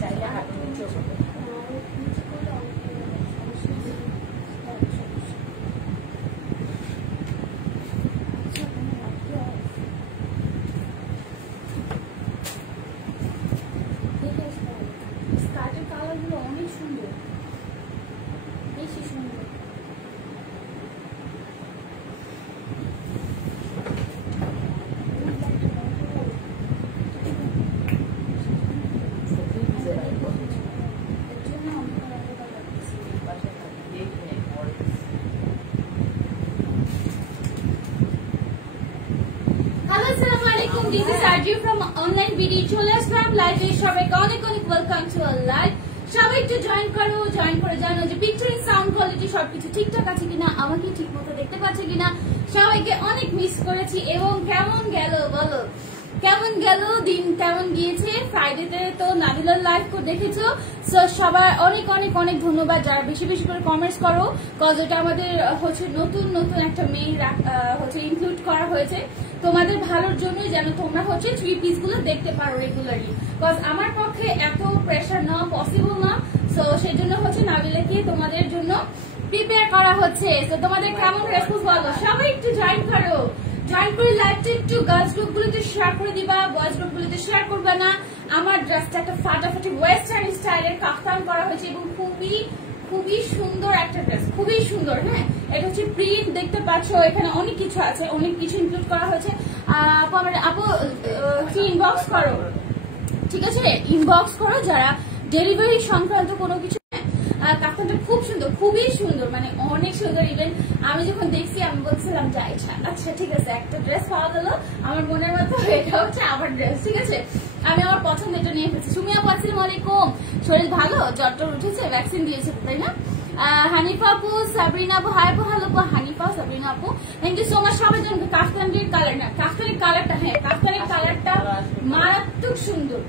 চাইলে হাঁটু নিচেও করতে পারো। স্কার্টের কালারগুলো অনেক সুন্দর, বেশি সুন্দর। This is Arju from online video. চলে আসলাম লাইভে, সবাইকে অনেক অনেক ওয়েলকাম টু আওয়ার লাইভ। সবাই একটু জয়েন করে জানো যে পিকচার সাউন্ড কোয়ালিটি সবকিছু ঠিকঠাক আছে কিনা, আমাকে ঠিক মতো দেখতে পাচ্ছে কিনা। সবাইকে অনেক মিস করেছি। এবং কেমন গেল বলো, কেমন গেল দিন, কেমন গিয়েছে? ফ্রাইডেতে তো নাবিলার লাইভ দেখেছো। সো সবার অনেক অনেক অনেক ধন্যবাদ যারা বেশি বেশি করে কমেন্টস করো, কজ এটা আমাদের হচ্ছে নতুন নতুন একটা মেয়ে হচ্ছে ইনক্লুড করা হয়েছে তোমাদের ভালোর জন্যই, যেন তোমরা হচ্ছে 3 পিস গুলো দেখতে পারো রেগুলারলি। কজ আমার পক্ষে এত প্রেশার নেওয়া পসিবল না। সো সেজন্য হচ্ছে নাবিলাকে তোমাদের জন্য প্রিপেয়ার করা হচ্ছে। তো তোমাদের কেমন রেসপন্স বলো, সবাই একটু জয়েন করো। জয়েন করে লাইভটা একটু গার্লস গ্রুপ গুলোতে শেয়ার করে দিবা, বয়েজ গ্রুপ গুলোতে শেয়ার করবে না। আমার ড্রেসটা একটা ফাটাফাটি ওয়েস্টার্ন স্টাইলের কাফতান করা হয়েছে এবং খুবই খুবই সুন্দর একটা ড্রেস, খুবই সুন্দর। হ্যাঁ, এটা হচ্ছে প্রিন্ট, দেখতে পাচ্ছ এখানে অনেক কিছু আছে, অনেক কিছু ইনক্লুড করা হয়েছে। আপু ইনবক্স করো, ঠিক আছে? ইনবক্স করো যারা ডেলিভারি সংক্রান্ত কোনো কিছু। কাফতানটা খুব সুন্দর, খুবই সুন্দর, মানে অনেক সুন্দর। ইভেন আমি যখন দেখছি আমি বলছিলাম যে আচ্ছা ঠিক আছে, একটা ড্রেস পাওয়া গেল আমার মনের মতো, এটা হচ্ছে আমার ড্রেস, ঠিক আছে? আমি আমার পছন্দ এটা নিয়ে ফেলছি। সুমি আপু আসসালামু আলাইকুম, শরীর ভালো? জ্বর উঠেছে, ভ্যাকসিন দিয়েছে তাই না? হানিফা আপু, সাবরিনা আপু, হাই আপু, হ্যালো আপু, হানিফা, সাবরিনা আপু, থ্যাংক ইউ সো মাচ। সবাই জানবে কাফতানের কালার না, কাফতানের কালারটা, হ্যাঁ কাফতানের কালারটা মারাত্মক সুন্দর,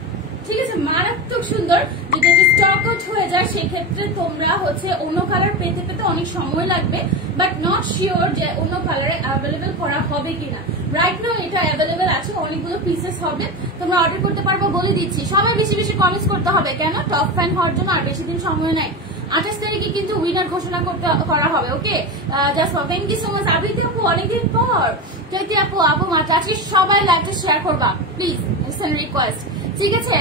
ঠিক আছে? মারাত্মক সুন্দর। যদি স্টক আউট হয়ে যায় সেক্ষেত্রে তোমরা হচ্ছে অন্য কালার পেতে পেতে অনেক সময় লাগবে, বাট নট শিওর যে অন্য কালারে অ্যাভেলেবেল করা হবে কিনা। রাইট নাও এটা অ্যাভেলেবেল আছে, অনেকগুলো পিসেস হবে, তোমরা অর্ডার করতে পারবো বলে দিচ্ছি। সবাই বেশি বেশি কমেন্টস করতে হবে, কেন? টপ ফ্যান হওয়ার জন্য আর বেশি দিন সময় নাই। 28 তারিখে কিন্তু উইনার ঘোষণা করা হবে। Okay, just thank you so much. Abritti আপু অনেকদিন পর, চৈতি আপু, আপু মাত্র আজকে সবাই লাইভটা শেয়ার করবা প্লিজ, ইটস এন রিকোয়েস্ট, ঠিক আছে?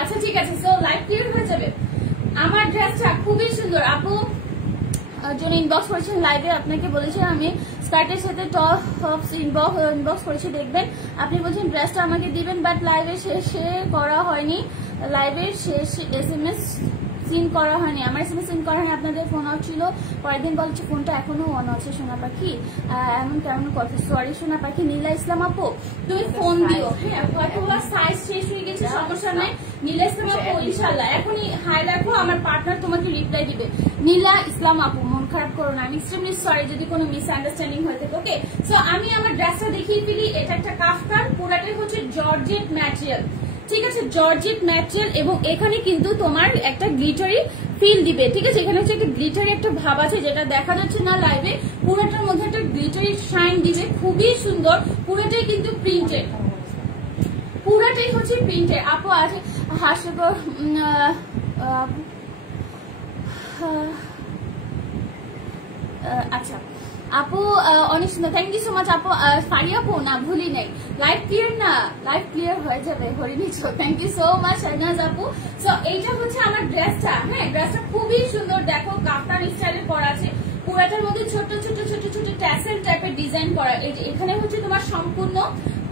আচ্ছা ঠিক আছে, সো লাইভ ক্লিয়ার হয়ে যাবে। আমার ড্রেসটা খুবই সুন্দর। আপু জন্য ইনবক্স করেছেন লাইভে, আপনাকে বলেছেন আমি স্কার্টের সাথে টপস ইনবক্স করেছি, দেখবেন। আপনি বলছেন ড্রেসটা আমাকে দিবেন, বাট লাইভের শেষে করা হয়নি, লাইভের শেষে SMS সিন করা হয়নি, আমার SMS সিন করা হয়নি। আপনাদের ফোন আউট ছিল, পরের দিন বলছে ফোনটা এখনো অন আছে। সোনা পাখি এমন কেমন কথা, সরি সোনা পাখি। নীলা ইসলাম আপু তুমি ফোন দিও, হ্যাঁ হয়তো সাইজ শেষ হয়ে গেছে, সমস্যা নাই। নীলা ইসলাম আপু ইনশাল্লাহ এখনই হাই রাখো, আমার পার্টনার তোমাকে রিপ্লাই দিবে। নীলা ইসলাম আপু মন খারাপ করো না, আমি এক্সট্রিমলি সরি যদি কোনো মিসআন্ডারস্ট্যান্ডিং হয়ে থাকে। ওকে, সো আমি আমার ড্রেসটা দেখিয়ে ফেলি। এটা একটা কাফতান, পুরাটাই হচ্ছে জর্জেট ম্যাটেরিয়াল, ঠিক আছে? জর্জেট ম্যাটেরিয়াল, এবং এখানে কিন্তু তোমার একটা গ্লিটারি ফিল দিবে, ঠিক আছে? এখানে হচ্ছে একটা গ্লিটারি একটা ভাব আছে যেটা দেখা যাচ্ছে না লাইভে, পুরোটার মধ্যে একটা গ্লিটারি শাইন দিবে, খুবই সুন্দর। পুরোটাই কিন্তু প্রিন্টেড, পুরোটাই হচ্ছে প্রিন্টেড। আপু আছে হাস্যকর, আচ্ছা আপু অনেক সুন্দর, থ্যাংক ইউ সো মাচ আপু। ফারি আপু না ভুলি নাই, লাইভ ক্লিয়ার না, লাইভ ক্লিয়ার হয়ে যাবে, হরিণী চো, thank you so much Shahnaz আপু। সো এইটা হচ্ছে আমার ড্রেসটা, হ্যাঁ ড্রেসটা খুবই সুন্দর, দেখো কাফতান স্টাইলে করা আছে, পুরাটার মধ্যে ছোট ছোট ছোট ছোট ট্যাসেল টাইপের ডিজাইন করা। এখানে হচ্ছে তোমার সম্পূর্ণ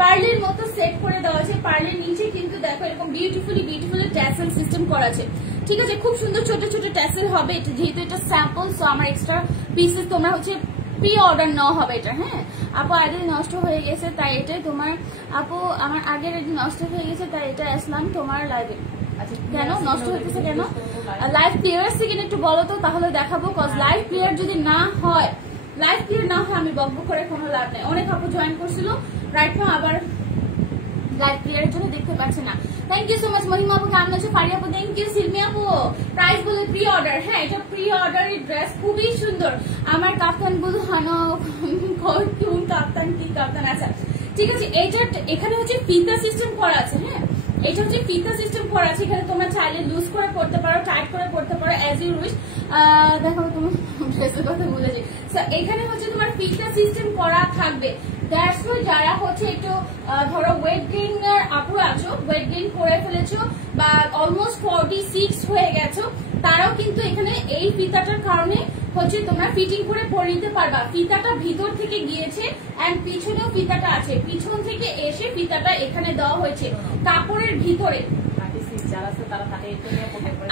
পার্লের মতো সেট করে দেওয়া আছে, পার্লের নিচে কিন্তু দেখো এরকম বিউটিফুলি ট্যাসেল সিস্টেম করা আছে, ঠিক আছে? খুব সুন্দর ছোট ছোট ট্যাসেল হবে, যেহেতু এটা স্যাম্পল, সো আমার এক্সট্রা পিসেস তোমরা হচ্ছে প্রি অর্ডার নেওয়া হবে এটা। হ্যাঁ আপু আগের নষ্ট হয়ে গেছে তাই এটাই তোমার, আপু আমার আগের নষ্ট হয়ে গেছে তাই এটা আসলাম তোমার লাইভে। কেন নষ্ট হইতেছে, কেন? লাইভ ক্লিয়ার আসছে কিনা একটু বলো তো, তাহলে দেখাবো। কজ লাইভ ক্লিয়ার যদি না হয়, লাইভ ক্লিয়ার না হয় আমি বকবক করে কোনো লাভ নেই। অনেক আপু জয়েন করছিল, রাইট নাও আবার লাইভ ক্লিয়ারের জন্য দেখতে পাচ্ছি না। থ্যাংক ইউ সো মাচ মহিমা আপু, কেমন আছো? ফারি আপু থ্যাংক ইউ। সিলমি আপু প্রাইস বলে প্রি অর্ডার, হ্যাঁ এটা প্রি অর্ডারের ড্রেস, খুবই সুন্দর। আমার কাপ্তান গুলো হানো কাপ্তান কি কাপ্তান, আচ্ছা ঠিক আছে। এইটা এখানে হচ্ছে ফিতা সিস্টেম করা আছে। হ্যাঁ, এটা হচ্ছে ফিতা সিস্টেম করা আছে। এখানে তোমরা চাইলে লুজ করে পড়তে পারো, টাইট করে পড়তে পারো, অ্যাজ ইউ উইশ। দেখো তোমার ড্রেসের কথা বলেছি। সো এখানে হচ্ছে তোমার ফিতা সিস্টেম করা থাকবে। দ্যাটস ওয়াই যারা হচ্ছে একটু ধরো ওয়েট গেইন এর আপু আছো, ওয়েট গেইন করে ফেলেছো বা অলমোস্ট 46 হয়ে গেছো, তারাও কিন্তু এখানে এই ফিতাটার কারণে হচ্ছে তোমরা ফিটিং করে পরে নিতে পারবা। ফিতাটা ভিতর থেকে গিয়েছে এন্ড পিছনেও ফিতাটা আছে, পিছন থেকে এসে ফিতাটা এখানে দেওয়া হয়েছে কাপড়ের ভিতরে।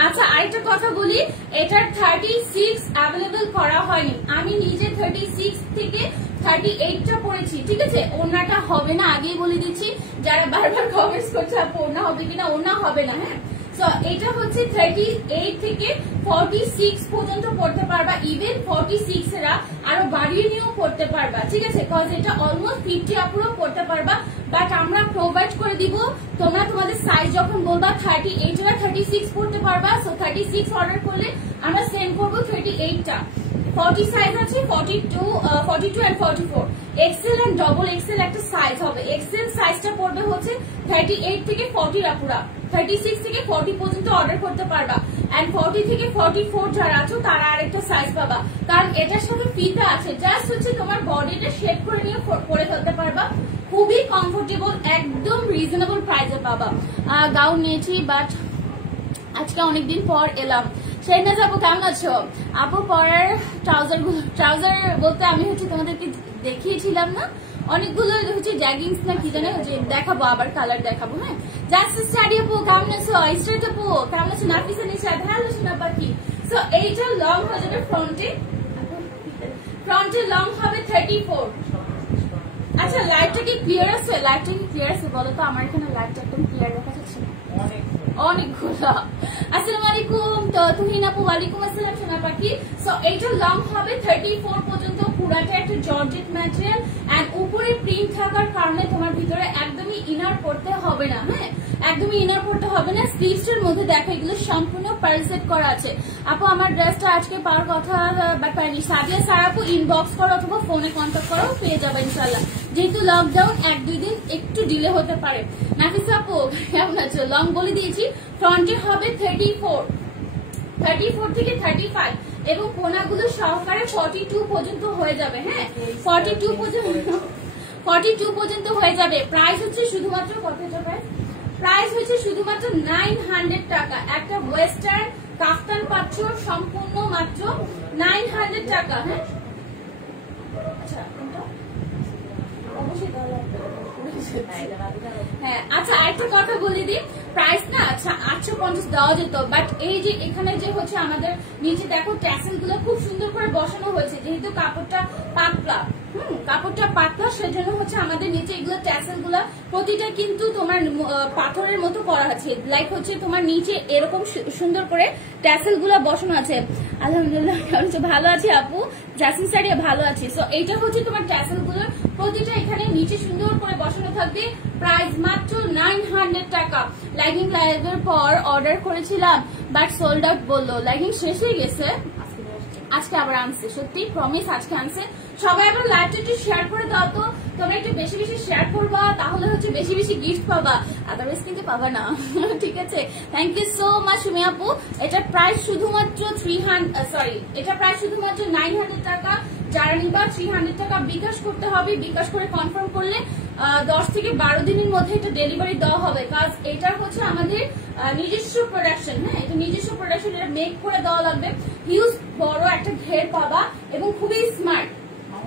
আচ্ছা, আরেকটা কথা বলি, এটার 36 অ্যাভেলেবল করা হয়নি। আমি নিজে 36 থেকে 38টা পড়েছি। ঠিক আছে, ওনাটা হবে না, আগেই বলে দিচ্ছি। যারা বারবার কমেন্টস করছে আপু ওনা হবে কিনা, ওনা হবে না। হ্যাঁ, সো এটা হচ্ছে 38 থেকে 46 পর্যন্ত পড়তে পারবা। ইভেন 46 এরা আরো বাড়িয়ে নিয়েও পড়তে পারবা। ঠিক আছে, কজ এটা অলমোস্ট 50 আপুরও পড়তে পারবা। বাট আমরা প্রোভাইড করে দিব, তোমরা তোমাদের সাইজ যখন বলবা 38 এরা 36 পড়তে পারবা। সো 36 অর্ডার করলে আমরা সেন্ড করবো 38টা। 40 সাইজ আছে, 42 and 44। XL and double XL একটা সাইজ হবে। এক্সেল সাইজটা পড়বে হচ্ছে 38 থেকে 40 আপুরা। 36 থেকে 40 পর্যন্ত অর্ডার করতে পারবা। এন্ড 40 থেকে 44 যারা আছো তারা আরেকটা সাইজ পাবা, কারণ এটার সাথে ফিতা আছে। জাস্ট হচ্ছে তোমার বডিটা শেপ করে নিয়ে পরে ফেলতে পারবা। খুবই কমফোর্টেবল, একদম রিজনেবল প্রাইসে পাবা। গাউন নিয়েছি, বাট আজকে অনেকদিন পর এলাম। সেই না যাবো, কেমন আছো আপু? পরার ট্রাউজার বলতে আমি হচ্ছে তোমাদেরকে দেখিয়েছিলাম না, অনেকগুলো হচ্ছে জ্যাগিংস না কি জানে, দেখাবো আবার কালার দেখাবো। হ্যাঁ, জাস্ট স্টাডি আপু কেমন আছো? স্টার্ট আপু কেমন আছো? নাফিসা নিশাদ হ্যালো সোনা পাখি। সো এইটা লং হয়ে যাবে ফ্রন্টে লং হবে 34। আচ্ছা, লাইটটা কি ক্লিয়ার আছে? লাইটটা কি ক্লিয়ার আছে বলো তো? আমার এখানে লাইটটা একদম ক্লিয়ার দেখা যাচ্ছে না অনেকগুলো। আসসালামু আলাইকুম। তো তুহিন আপু ওয়ালাইকুম আসসালাম সোনা পাখি। সো এইটা লং হবে 34 পর্যন্ত। পুরাটা একটা জর্জেট ম্যাটেরিয়াল এন্ড উপরে প্রিন্ট থাকার কারণে তোমার ভিতরে একদমই ইনার পড়তে হবে না। হ্যাঁ, একদমই ইনার পড়তে হবে না। স্লিভস এর মধ্যে দেখো এগুলো সম্পূর্ণ পারসেট করা আছে। আপু আমার ড্রেসটা আজকে পাওয়ার কথা বাট পাইনি। সাদিয়া স্যার আপু ইনবক্স করো অথবা ফোনে কন্ট্যাক্ট করো, পেয়ে যাবে ইনশাল্লাহ। যেহেতু লকডাউন 1-2 দিন একটু ডিলে হতে পারে। নাফিসা আপু কেমন আছো? লং বলে দিয়েছি, ফ্রন্টে হবে 34 থেকে 35 এবং কোনাগুলো সহকারে 42 পর্যন্ত হয়ে যাবে। হ্যাঁ, 42 পর্যন্ত হয়ে যাবে। প্রাইস হচ্ছে শুধুমাত্র কত টাকা? প্রাইস হচ্ছে শুধুমাত্র 900 টাকা। একটা ওয়েস্টার্ন কাফতান পাচ্ছ সম্পূর্ণ মাত্র 900 টাকা। হ্যাঁ, আচ্ছা হ্যাঁ, আচ্ছা আরেকটা কথা বলে দিই, প্রাইস না আচ্ছা 850 দেওয়া যেত, বাট এই যে এখানে যে হচ্ছে আমাদের নিচে দেখো ট্যাসেল গুলো খুব সুন্দর করে বসানো হয়েছে। যেহেতু কাপড়টা পাতলা সেজন্য হচ্ছে আমাদের নিচে এগুলো ট্যাসেল গুলা প্রতিটা কিন্তু তোমার পাথরের মতো করা আছে। লাইক হচ্ছে তোমার নিচে এরকম সুন্দর করে ট্যাসেল গুলা বসানো আছে। আলহামদুলিল্লাহ ভালো আছি আপু, জাসিন সারিয়া ভালো আছি। সো এইটা হচ্ছে তোমার ট্যাসেল গুলোর প্রতিটা এখানে নিচে সুন্দর করে বসানো থাকবে। প্রাইস মাত্র 900 টাকা। লাইগিং লাইভের পর অর্ডার করেছিলাম বাট সোল্ড আউট বললো, লাইগিং শেষ হয়ে গেছে। আজকে আবার আনছে, সত্যি প্রমিস আজকে আনছে। সবাই আবার লাইভটা একটু শেয়ার করে দাও তো, তোমরা একটু বেশি বেশি শেয়ার করবা, তাহলে হচ্ছে বেশি বেশি গিফট পাবা, আদারওয়াইজ কিন্তু পাবা না। ঠিক আছে, thank you so much Sumi আপু। এটা প্রাইস শুধুমাত্র 900 টাকা। যারা নিবা 300 টাকা বিকাশ করতে হবে। বিকাশ করে কনফার্ম করলে 10 থেকে 12 দিনের মধ্যে এটা ডেলিভারি দেওয়া হবে। কাজ এটা হচ্ছে আমাদের নিজস্ব প্রোডাকশন। হ্যাঁ, এটা নিজস্ব প্রোডাকশন, এটা মেক করে দেওয়া লাগবে। হিউজ বড় একটা ঘের পাবা এবং খুবই স্মার্ট।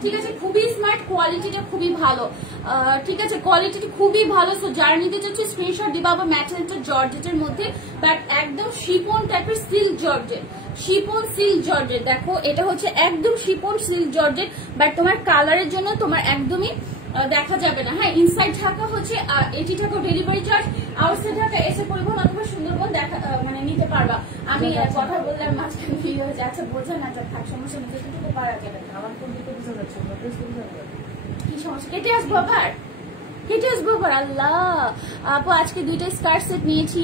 ঠিক আছে, খুবই স্মার্ট, কোয়ালিটিটা খুবই ভালো। ঠিক আছে, কোয়ালিটিটা খুবই ভালো। সো যারা নিতে চাচ্ছে স্ক্রিনশট দিবা। বা ম্যাটেরিয়ালটা জর্জেটের মধ্যে, বাট একদম শিপন টাইপের silk georgette, Shipon silk georgette. দেখো এটা হচ্ছে একদম শিপন সিল্ক জর্জেট, বাট তোমার কালারের জন্য তোমার একদমই দেখা যাবে না। হ্যাঁ, ইনসাইড ঢাকা হচ্ছে 80 টাকা ডেলিভারি চার্জ, আউটসাইড ঢাকা এসে পরিবহন অথবা সুন্দরবন দেখা মানে নিতে পারবা। আমি কথা বললাম মাঝখানে ভিডিও হয়েছে, আচ্ছা বোঝা না থাক, সমস্যা নেই, যেটুকু পারা যাবে। আমার কোন দিকে বুঝা যাচ্ছে কি সমস্যা? কেটে আসবো আবার? হেঁটে আসবো আবার। আল্লাহ আপু আজকে 2টা স্কার্ট সেট নিয়েছি,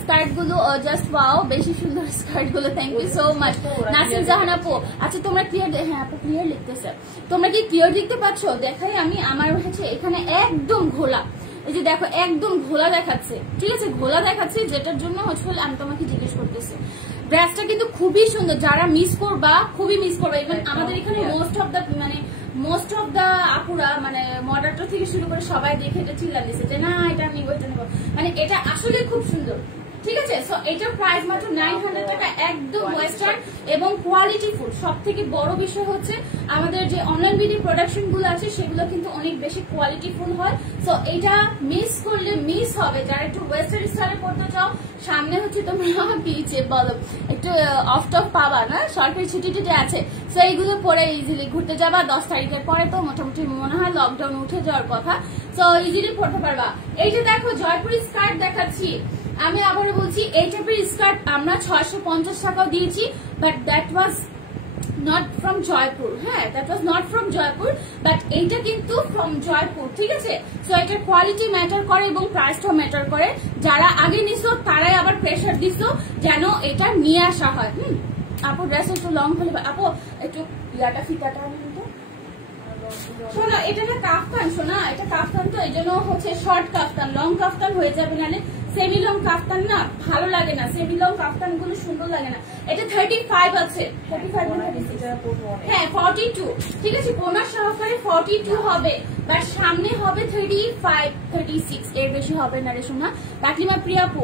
স্কার্ট গুলো জাস্ট ওয়াও, বেশি সুন্দর স্কার্ট গুলো, thank you so much Nasim Jahan আপু। আচ্ছা তোমরা ক্লিয়ার, হ্যাঁ আপু ক্লিয়ার লিখতেছে, তোমরা কি ক্লিয়ার দেখতে পাচ্ছ? দেখাই আমি, আমার হচ্ছে এখানে একদম ঘোলা, এই যে দেখো একদম ঘোলা দেখাচ্ছে, ঠিক আছে ঘোলা দেখাচ্ছে, যেটার জন্য হচ্ছে আমি তোমাকে জিজ্ঞেস করতেছি। ড্রেসটা কিন্তু খুবই সুন্দর, যারা মিস করবা খুবই মিস করবা। ইভেন আমাদের এখানে মোস্ট অফ দা আপুরা মানে মডারেটর থেকে শুরু করে সবাই দেখে এটা চিল্লা দিচ্ছে যে না এটা নিবো এটা নিবো, মানে এটা আসলে খুব সুন্দর, ঠিক আছে। সো এটার প্রাইস মাত্র 900 টাকা, একদম ওয়েস্টার্ন এবং কোয়ালিটি ফুল। সব থেকে বড় বিষয় হচ্ছে আমাদের যে অনলাইন বিডি প্রোডাকশন গুলো আছে সেগুলো কিন্তু অনেক বেশি কোয়ালিটি ফুল হয়। সো এটা মিস করলে মিস হবে। যারা একটু ওয়েস্টার্ন স্টাইলে পড়তে চাও, সামনে হচ্ছে তোমরা বিচে বলো একটু অফ টপ পাবা না, সরকারি ছুটি টুটি আছে, সো এইগুলো পরে ইজিলি ঘুরতে যাবা। 10 তারিখের পরে তো মোটামুটি মনে হয় লকডাউন উঠে যাওয়ার কথা, সো ইজিলি পড়তে পারবা। এই যে দেখো জয়পুরি স্কার্ট দেখাচ্ছি, আমি আবারও বলছি এই টাইপের স্কার্ট আমরা 650 টাকা দিয়েছি, but that was not from Jaipur. হ্যাঁ that was not from Jaipur, but এইটা কিন্তু ফ্রম জয়পুর, ঠিক আছে। সো এটার কোয়ালিটি ম্যাটার করে এবং প্রাইসটাও ম্যাটার করে। যারা আগে নিছো তারাই আবার প্রেশার দিছো যেন এটা নিয়ে আসা হয়। আপু ড্রেস একটু লং হলে, আপু একটু ইয়াটা ফিতাটা কিন্তু শোনা, এটা না কাফতান, শোনা এটা কাফতান, তো এই জন্য হচ্ছে শর্ট কাফতান, লং কাফতান হয়ে যাবে, নাহলে সেমি লং কাফতান না ভালো লাগে না, সেমি লং কাফতান গুলো সুন্দর লাগে না। এটা 35 আছে, 35 হ্যাঁ 42, ঠিক আছে কোনা সহকারে 42 হবে, বাট সামনে হবে 35 36, এর বেশি হবে না রে শোনা। বাকলিমা প্রিয়াপু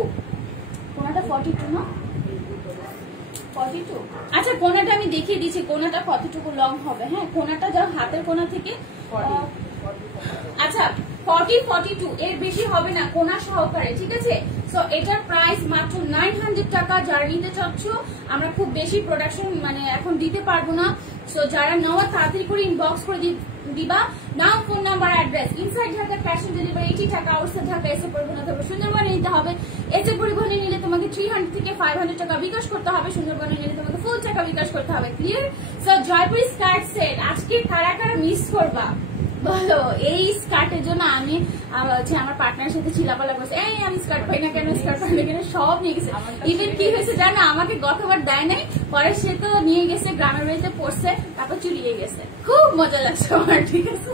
কোনাটা 42 না 42, আচ্ছা কোনাটা আমি দেখিয়ে দিচ্ছি, কোনাটা কতটুকু লং হবে। হ্যাঁ কোনাটা যা হাতের কোনা থেকে আচ্ছা 40 42, এর বেশি হবে না কোনা সহকারে, ঠিক আছে। সো এটার প্রাইস মাত্র 900 টাকা। যারা নিতে চাচ্ছ, আমরা খুব বেশি প্রোডাকশন মানে এখন দিতে পারবো না, সো যারা নেওয়া তাড়াতাড়ি করে ইনবক্স করে দিবা। নাম, phone number, address. Inside Dhaka cash on delivery 80 টাকা, আউটসাইড ঢাকা এসে পরিবহন অথবা সুন্দরবনে নিতে হবে। এসে পরিবহনে নিলে তোমাকে 300 থেকে 500 টাকা বিকাশ করতে হবে, সুন্দরবনে নিলে তোমাকে ফুল টাকা বিকাশ করতে হবে। Clear? So Jaipuri skirt set আজকে কারা কারা মিস করবা বলো? এই স্কার্টের জন্য আমি আমার পার্টনারের সাথে চিলাপালা করছে, এই আমি স্কার্ট পাই না কেন, স্কার্ট পাই না কেন, সব নিয়ে গেছে। ইভেন কি হয়েছে জানো, আমাকে গতবার দেয় নাই, পরে সে তো নিয়ে গেছে গ্রামের বাড়িতে পড়ছে, তারপর চুরিয়ে গেছে। খুব মজা লাগছে আমার, ঠিক আছে।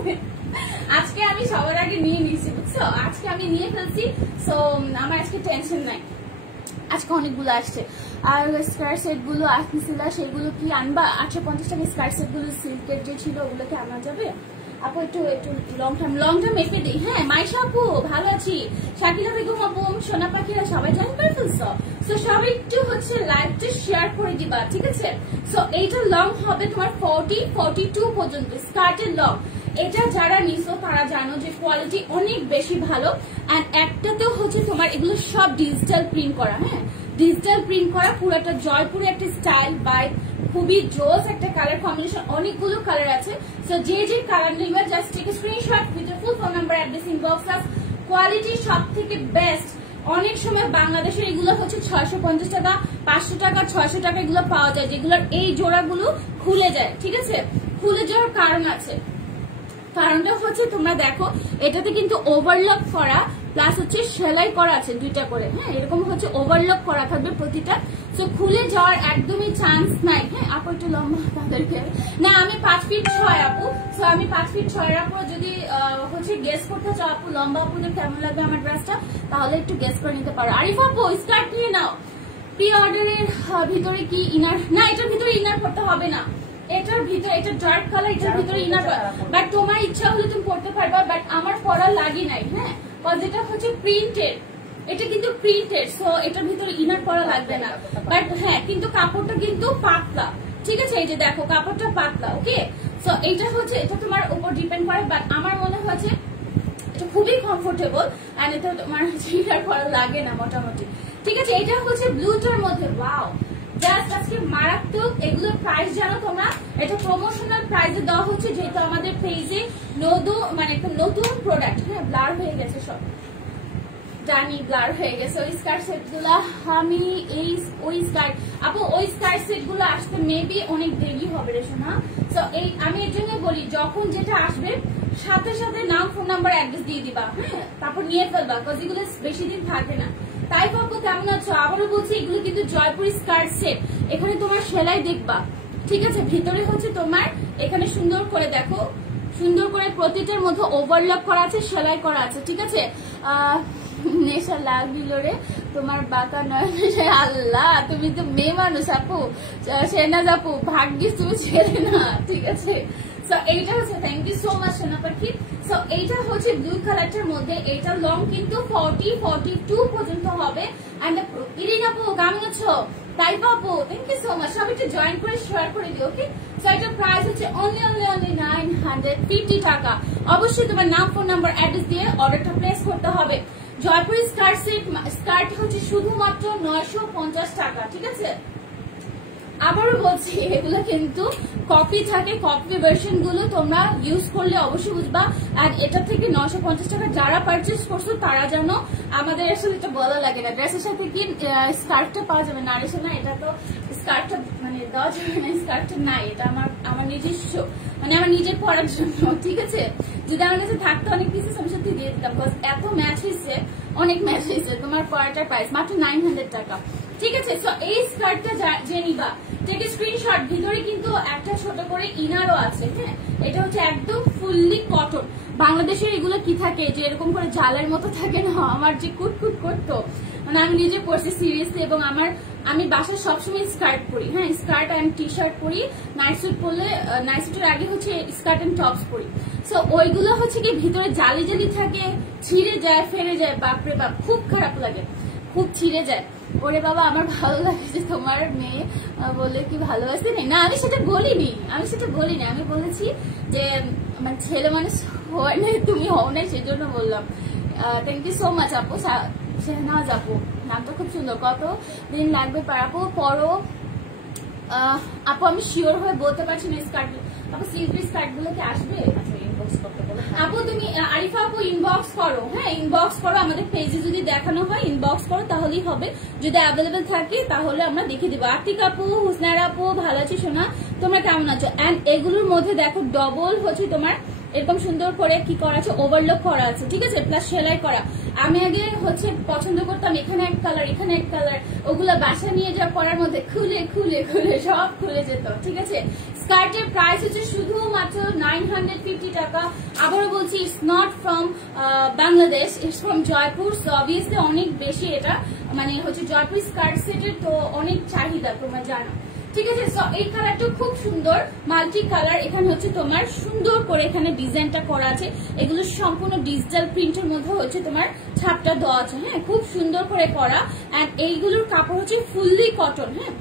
আজকে আমি সবার আগে নিয়ে নিয়েছি, বুঝছো, আজকে আমি নিয়ে ফেলছি, সো আমার আজকে টেনশন নাই। আজকে অনেকগুলো আসছে। আর স্কার্ট সেট গুলো আসছিল, সেগুলো কি আনবা? 850 টাকা স্কার্ট সেট গুলো সিল্কের যে ছিল ওগুলোকে আনা যাবে? আপু একটু লং টার্ম এঁকে দিই। হ্যাঁ মাইশা আপু ভালো আছি, শাকিলা বেগম আপু, সোনা পাখিরা সবাই জয়েন করে ফেলছো, সো সবাই একটু হচ্ছে লাইভটা শেয়ার করে দিবা, ঠিক আছে। সো এইটা লং হবে তোমার 40-42 পর্যন্ত স্কার্টের লং। এটা যারা নিছো তারা জানো যে কোয়ালিটি অনেক বেশি ভালো। এন্ড একটাতেও হচ্ছে তোমার এগুলো সব ডিজিটাল প্রিন্ট করা, হ্যাঁ ডিজিটাল প্রিন্ট করা, পুরোটা জয়পুরে একটা স্টাইল বাই, খুবই জোস একটা কালার কম্বিনেশন, অনেকগুলো কালার আছে। সো যে যে কালার নিবে just take a screenshot with your full phone number, address, inbox us. Quality সব থেকে বেস্ট। অনেক সময় বাংলাদেশের এগুলো হচ্ছে 650 টাকা, 500 টাকা, 600 টাকা এগুলো পাওয়া যায়, যেগুলোর এই জোড়াগুলো খুলে যায়, ঠিক আছে। খুলে যাওয়ার কারণ আছে, কারণটা হচ্ছে তোমরা দেখো এটাতে কিন্তু ওভারলক করা প্লাস হচ্ছে সেলাই করা আছে দুইটা করে, হ্যাঁ এরকম হচ্ছে ওভারলক করা থাকবে প্রতিটা, সো খুলে যাওয়ার একদমই চান্স নাই। হ্যাঁ আপু একটু লম্বা তাদেরকে না, আমি 5 ফিট 6 আপু, সো আমি 5 ফিট 6 আপু। যদি হচ্ছে গেস করতে চাও আপু লম্বা আপুদের কেমন লাগবে আমার ড্রেসটা, তাহলে একটু গেস করে নিতে পারো। আরিফ আপু স্কার্ট নিয়ে নাও। প্রি অর্ডারের ভিতরে কি ইনার, না এটার ভিতরে ইনার করতে হবে না, এটার ভিতরে এটা ডার্ক কালার, এটার ভিতরে ইনার, বাট তোমার ইচ্ছা হলে তুমি পড়তে পারবা, বাট আমার পড়া লাগি নাই। হ্যাঁ যেটা হচ্ছে প্রিন্টেড, এটা কিন্তু প্রিন্টেড, সো এটার ভিতরে ইনার পড়া লাগবে না, বাট হ্যাঁ কিন্তু কাপড়টা কিন্তু পাতলা, ঠিক আছে। এই যে দেখো কাপড়টা পাতলা, ওকে। সো এইটা হচ্ছে এটা তোমার উপর ডিপেন্ড করে, বাট আমার মনে হচ্ছে এটা খুবই কমফোর্টেবল এন্ড এটা তোমার ইনার পড়া লাগে না মোটামুটি, ঠিক আছে। এটা হচ্ছে ব্লুটার মধ্যে, ওয়াও জাস্ট আজকে মারাত্মক। এগুলোর প্রাইস জানো তোমরা, এটা প্রমোশনাল প্রাইসে দেওয়া হচ্ছে, যেহেতু আমাদের পেজে মানে একটা নতুন প্রোডাক্ট। হ্যাঁ ব্লার হয়ে গেছে সব, জানি ব্লার হয়ে গেছে। ওই স্কার্ট সেট গুলা আমি ওই স্কার্ট আপু ওই স্কার্ট সেট গুলো আসতে মেবি অনেক দেরি হবে রে শোনা। তো এই আমি এর জন্য বলি যখন যেটা আসবে সাথে সাথে নাম ফোন নাম্বার অ্যাড্রেস দিয়ে দিবা, হ্যাঁ, তারপর নিয়ে ফেলবা, কজ এগুলো বেশি দিন থাকে না। তাই পাবো কেমন আছো? আবারও বলছি এগুলো কিন্তু জয়পুরি স্কার্ট সেট। এখানে তোমার সেলাই দেখবা, ঠিক আছে, ভিতরে হচ্ছে তোমার এখানে সুন্দর করে দেখো, সুন্দর করে প্রতিটার মধ্যে ওভারলক করা আছে, সেলাই করা আছে, ঠিক আছে। নেশা লাগছিল রে তোমার বাঁকা নয়, আল্লাহ তুমি তো মেয়ে মানুষ আপু, শেহনাজ আপু, ভাগ্যিস তুমি ছেলে না, ঠিক আছে। সো এইটা হচ্ছে, থ্যাংক ইউ সো মাচ সোনা পাখি। সো এইটা হচ্ছে ব্লু কালারটার মধ্যে, এটা লং কিন্তু 40-42 পর্যন্ত হবে। এন্ড ইরিন আপু কেমন আছো? তাই আপু থ্যাংক ইউ সো মাচ, সবাই একটু জয়েন করে শেয়ার করে দিও, ওকে। সো এটার প্রাইস হচ্ছে অনলি 950 টাকা। অবশ্যই তোমার নাম ফোন নাম্বার অ্যাড্রেস দিয়ে অর্ডারটা প্লেস করতে হবে। জয়পুরি স্কার্ট সেট, স্কার্ট হচ্ছে শুধুমাত্র 950 টাকা, ঠিক আছে। আবারও বলছি এগুলো কিন্তু কপি থাকে, কপি ভার্সন গুলো তোমরা ইউজ করলে অবশ্যই বুঝবা। আর এটা থেকে 950 টাকা যারা পারচেস করছো তারা জানো, আমাদের আসলে এটা বলা লাগে না, ড্রেসের সাথে কি স্কার্টটা পাওয়া যাবে না, আসলে না, এটা তো স্কার্টটা মানে দেওয়া যাবে না, স্কার্টটা নাই, এটা আমার নিজস্ব, মানে আমার নিজের পরার জন্য, ঠিক আছে। যদি আমার কাছে থাকতো অনেক পিসেস আমি সত্যি দিয়ে দিতাম, বিকজ এত ম্যাচ হয়েছে, অনেক ম্যাচ হয়েছে। তোমার পরাটার প্রাইস মাত্র 900 টাকা, ঠিক আছে। তো এই স্কার্টটা যে নিবা টেকে স্ক্রিনশট, ভিতরে কিন্তু একটা ছোট করে ইনারও আছে, হ্যাঁ। এটা হচ্ছে একদম ফুললি কটন। বাংলাদেশের এগুলো কি থাকে যে এরকম করে জালের মতো থাকে না, আমার যে কুটকুট করতো, মানে আমি নিজে পরছি সিরিয়াসলি। এবং আমি বাসায় সবসময় স্কার্ট পরি, হ্যাঁ, স্কার্ট অ্যান্ড টি শার্ট পরি, নাইট স্যুট পরলে, নাইট স্যুটের আগে হচ্ছে স্কার্ট অ্যান্ড টপস পরি। সো ওইগুলো হচ্ছে কি ভিতরে জালি জালি থাকে, ছিঁড়ে যায়, ফেরে যায়, বাপরে বাপ, খুব খারাপ লাগে, খুব ছিঁড়ে যায়। ওরে বাবা, আমার ভালো লাগে যে তোমার মেয়ে বলে কি ভালোবাসে না, আমি সেটা বলিনি, আমি বলেছি যে আমার ছেলে মানুষ হয় না, তুমি হও না, সেজন্য বললাম। থ্যাংক ইউ সো মাচ আপু, শেহনাজ আপু, নামটা খুব সুন্দর। কত দিন লাগবে আপু পরো? আপু আমি শিওর হয়ে বলতে পারছি না, স্কার্ট আপু স্লিভলেস স্কার্ট গুলো কি আসবে? আপু তুমি আরিফা আপু ইনবক্স করো, হ্যাঁ, ইনবক্স করো, আমাদের পেজে যদি দেখানো হয় ইনবক্স করো তাহলেই হবে, যদি অ্যাভেলেবেল থাকে তাহলে আমরা দেখে দিব। আর্তিক আপু, হুসনার আপু, ভালো আছি সোনা, তোমরা কেমন আছো? এন্ড এগুলোর মধ্যে দেখো ডবল হচ্ছে তোমার এরকম সুন্দর করে কি করা আছে, ওভারলক করা আছে, ঠিক আছে, প্লাস সেলাই করা। আমি আগে হচ্ছে পছন্দ করতাম এখানে এক কালার, এখানে এক কালার, ওগুলো বাসা নিয়ে যা পরার মধ্যে খুলে খুলে খুলে সব খুলে যেত, ঠিক আছে। স্কার্টের প্রাইস হচ্ছে শুধুমাত্র 950 টাকা। আবারও বলছি, it's not from Bangladesh, it's from Jaipur. So obviously অনেক বেশি এটা মানে হচ্ছে জয়পুর স্কার্ট সেটের তো অনেক চাহিদা, তোমরা জানো, ঠিক আছে। সো এই কালারটা খুব সুন্দর, মাল্টি কালার। এখানে হচ্ছে তোমার সুন্দর করে এখানে ডিজাইনটা করা আছে, এগুলো সম্পূর্ণ ডিজিটাল প্রিন্টের মধ্যে হচ্ছে তোমার ছাপটা দেওয়া আছে, হ্যাঁ, খুব সুন্দর করে করা। এন্ড এইগুলোর কাপড় হচ্ছে ফুললি কটন, হ্যাঁ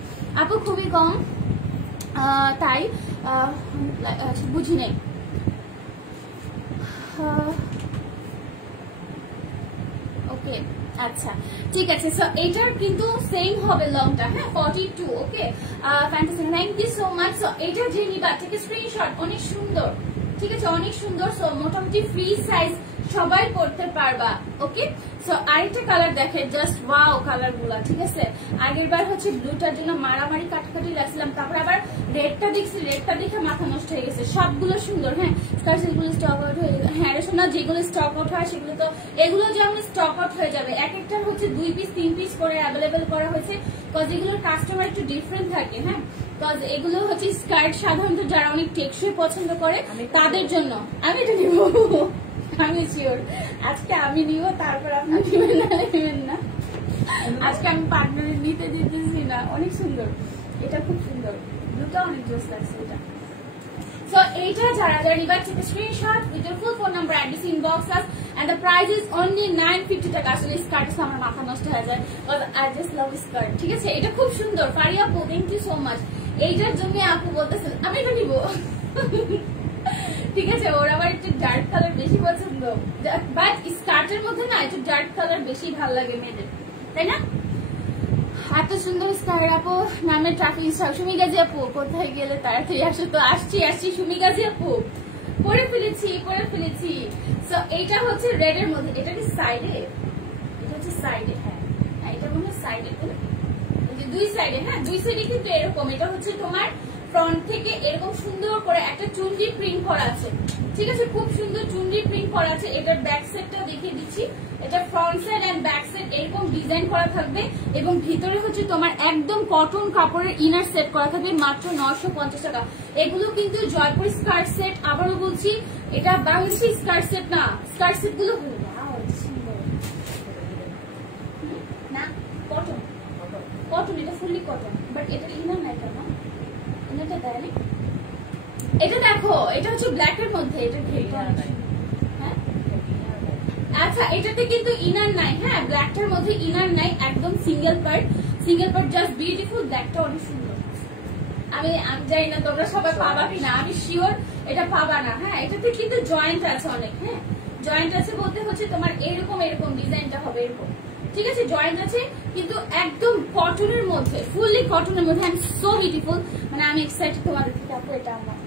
আপু, খুবই কম, তাই বুঝি নেই। ওকে, আচ্ছা ঠিক আছে। সো এটার কিন্তু সেম হবে লংটা, হ্যাঁ, 42, okay. Fantasy, thank you so much. So এটা যে নিবা থেকে স্ক্রিনশট, অনেক সুন্দর, ঠিক আছে, অনেক সুন্দর। সো মোটামুটি ফ্রি সাইজ সবাই পড়তে পারবা, ওকে। সো আরেকটা কালার দেখে, জাস্ট ওয়াও কালার গুলা, ঠিক আছে। আগের বার হচ্ছে ব্লুটার জন্য মারামারি কাটাকাটি লাগছিলাম, তারপর আবার রেডটা দেখছি, রেডটা দেখে মাথা নষ্ট হয়ে গেছে, সবগুলো সুন্দর, হ্যাঁ। সেগুলো স্টক আউট হয়ে গেছে, হ্যাঁ শোনা, যেগুলো স্টক আউট হয় সেগুলো তো, এগুলো যেমন স্টক আউট হয়ে যাবে, এক একটার হচ্ছে 2 পিস 3 পিস করে অ্যাভেলেবেল করা হয়েছে, কজ এগুলোর কাস্টমার একটু ডিফারেন্ট থাকে, হ্যাঁ। কজ এগুলো হচ্ছে স্কার্ট সাধারণত যারা অনেক টেকসই পছন্দ করে তাদের জন্য। আমি এটা নিব, আমি শিওর আজকে আমি নিব, তারপর আপনি নেবেন না, আজকে আমি পার্টনারে নিতে দিতেছি না। অনেক সুন্দর, এটা খুব সুন্দর, ব্লুটা অনেক জোস লাগছে এটা। সো এইটা যারা যারা নিবার থেকে screenshot with your full phone number address inbox us, and the price is only 950 টাকা। আসলে স্কার্ট আমার মাথা নষ্ট হয়ে যায়, because I just love skirt, ঠিক আছে। এটা খুব সুন্দর, ফারিয়া আপু থ্যাংক ইউ সো মাচ। এইটার জন্য আপু বলতেছেন আমি এটা নিব, ঠিক আছে। ওর আবার একটু ডার্ক কালার বেশি পছন্দ, বাট স্কার্টের মধ্যে না একটু ডার্ক কালার বেশি ভালো লাগে মেয়েদের, তাই না? এত সুন্দর স্কার্ট আপু, নামে ট্রাফিক সুমি গাজী আপু, কোথায় গেলে তাড়াতাড়ি আসো। তো আসছি সুমি গাজী আপু, পরে ফেলেছি। সো এইটা হচ্ছে রেড এর মধ্যে, এটা কি সাইডে, এটা হচ্ছে সাইডে, হ্যাঁ এটা মনে হয় সাইডে, দুই সাইডে, হ্যাঁ দুই সাইডে কিন্তু এরকম। এটা হচ্ছে তোমার ফ্রন্ট থেকে এরকম সুন্দর করে একটা চুনরি প্রিন্ট করা আছে, ঠিক আছে, খুব সুন্দর চুনরি প্রিন্ট করা আছে। এটার ব্যাক সাইডটা দেখিয়ে দিচ্ছি, এটা front side and back side এরকম ডিজাইন করা থাকবে এবং ভিতরে হচ্ছে তোমার একদম কটন কাপড়ের ইনার সেট করা থাকবে মাত্র 950 টাকা। এগুলো কিন্তু জয়পুর স্কার্ট সেট, আবারও বলছি এটা বাংলাদেশি স্কার্ট সেট না, স্কার্ট সেট গুলো না কটন, কটন এটা ফুললি কটন, বাট এটা ইনার নাই কেন, ইনারটা দেয়। এটা দেখো, এটা হচ্ছে ব্ল্যাক এর মধ্যে, এটা হ্যাঁ আচ্ছা, এটাতে কিন্তু ইনার নাই, হ্যাঁ ব্ল্যাকটার মধ্যে ইনার নাই, একদম single part, single part just beautiful, ব্ল্যাকটা অনেক সুন্দর। আমি জানি না তোমরা সবাই পাবা কিনা, আমি শিওর এটা পাবা না। হ্যাঁ এটাতে কিন্তু জয়েন্ট আছে অনেক, হ্যাঁ জয়েন্ট আছে বলতে হচ্ছে তোমার এরকম এরকম ডিজাইনটা হবে এরকম, ঠিক আছে, জয়েন্ট আছে কিন্তু একদম কটনের মধ্যে, ফুললি কটনের মধ্যে, এন্ড সো বিউটিফুল। মানে আমি এক্সাইটেড তোমাদের থেকে আপু, এটা আমার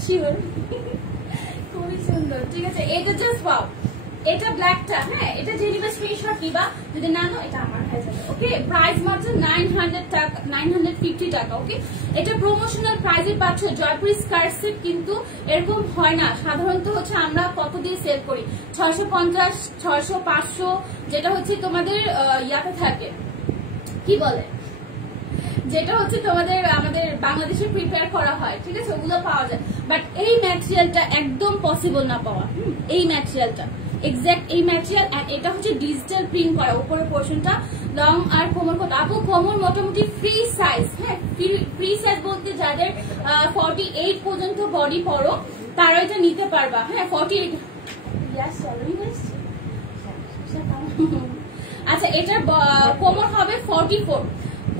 শিওর খুবই সুন্দর, ঠিক আছে। এটা জাস্ট ওয়াও, এটা ব্ল্যাকটা, হ্যাঁ এটা যে নিবে স্ক্রিনশট নিবা, যদি না নাও এটা আমার হয়ে যাবে। ওকে, প্রাইস মাত্র 900 টাকা, 950 টাকা। ওকে, এটা প্রমোশনাল প্রাইসে পাচ্ছ। জয়পুর স্কার্ট সেট কিন্তু এরকম হয় না, সাধারণত হচ্ছে আমরা কত দিয়ে সেল করি, 650, 600, 500, যেটা হচ্ছে তোমাদের ইয়াতে থাকে কি বলে, যেটা হচ্ছে তোমাদের আমাদের বাংলাদেশে প্রিপেয়ার করা হয়, ঠিক আছে, ওগুলো পাওয়া যায়। বাট এই ম্যাটেরিয়ালটা একদম পসিবল না পাওয়া, এই ম্যাটেরিয়ালটা এক্সাক্ট এই ম্যাটেরিয়াল, এন্ড এটা হচ্ছে ডিজিটাল প্রিন্ট করা, উপরের পোর্শনটা লং আর কোমর কত আপু, কোমর মোটামুটি ফ্রি সাইজ, হ্যাঁ ফ্রি সাইজ বলতে যাদের 48 পর্যন্ত বডি পড়ো তারা এটা নিতে পারবা, হ্যাঁ 48। আচ্ছা, এটার কোমর হবে 44,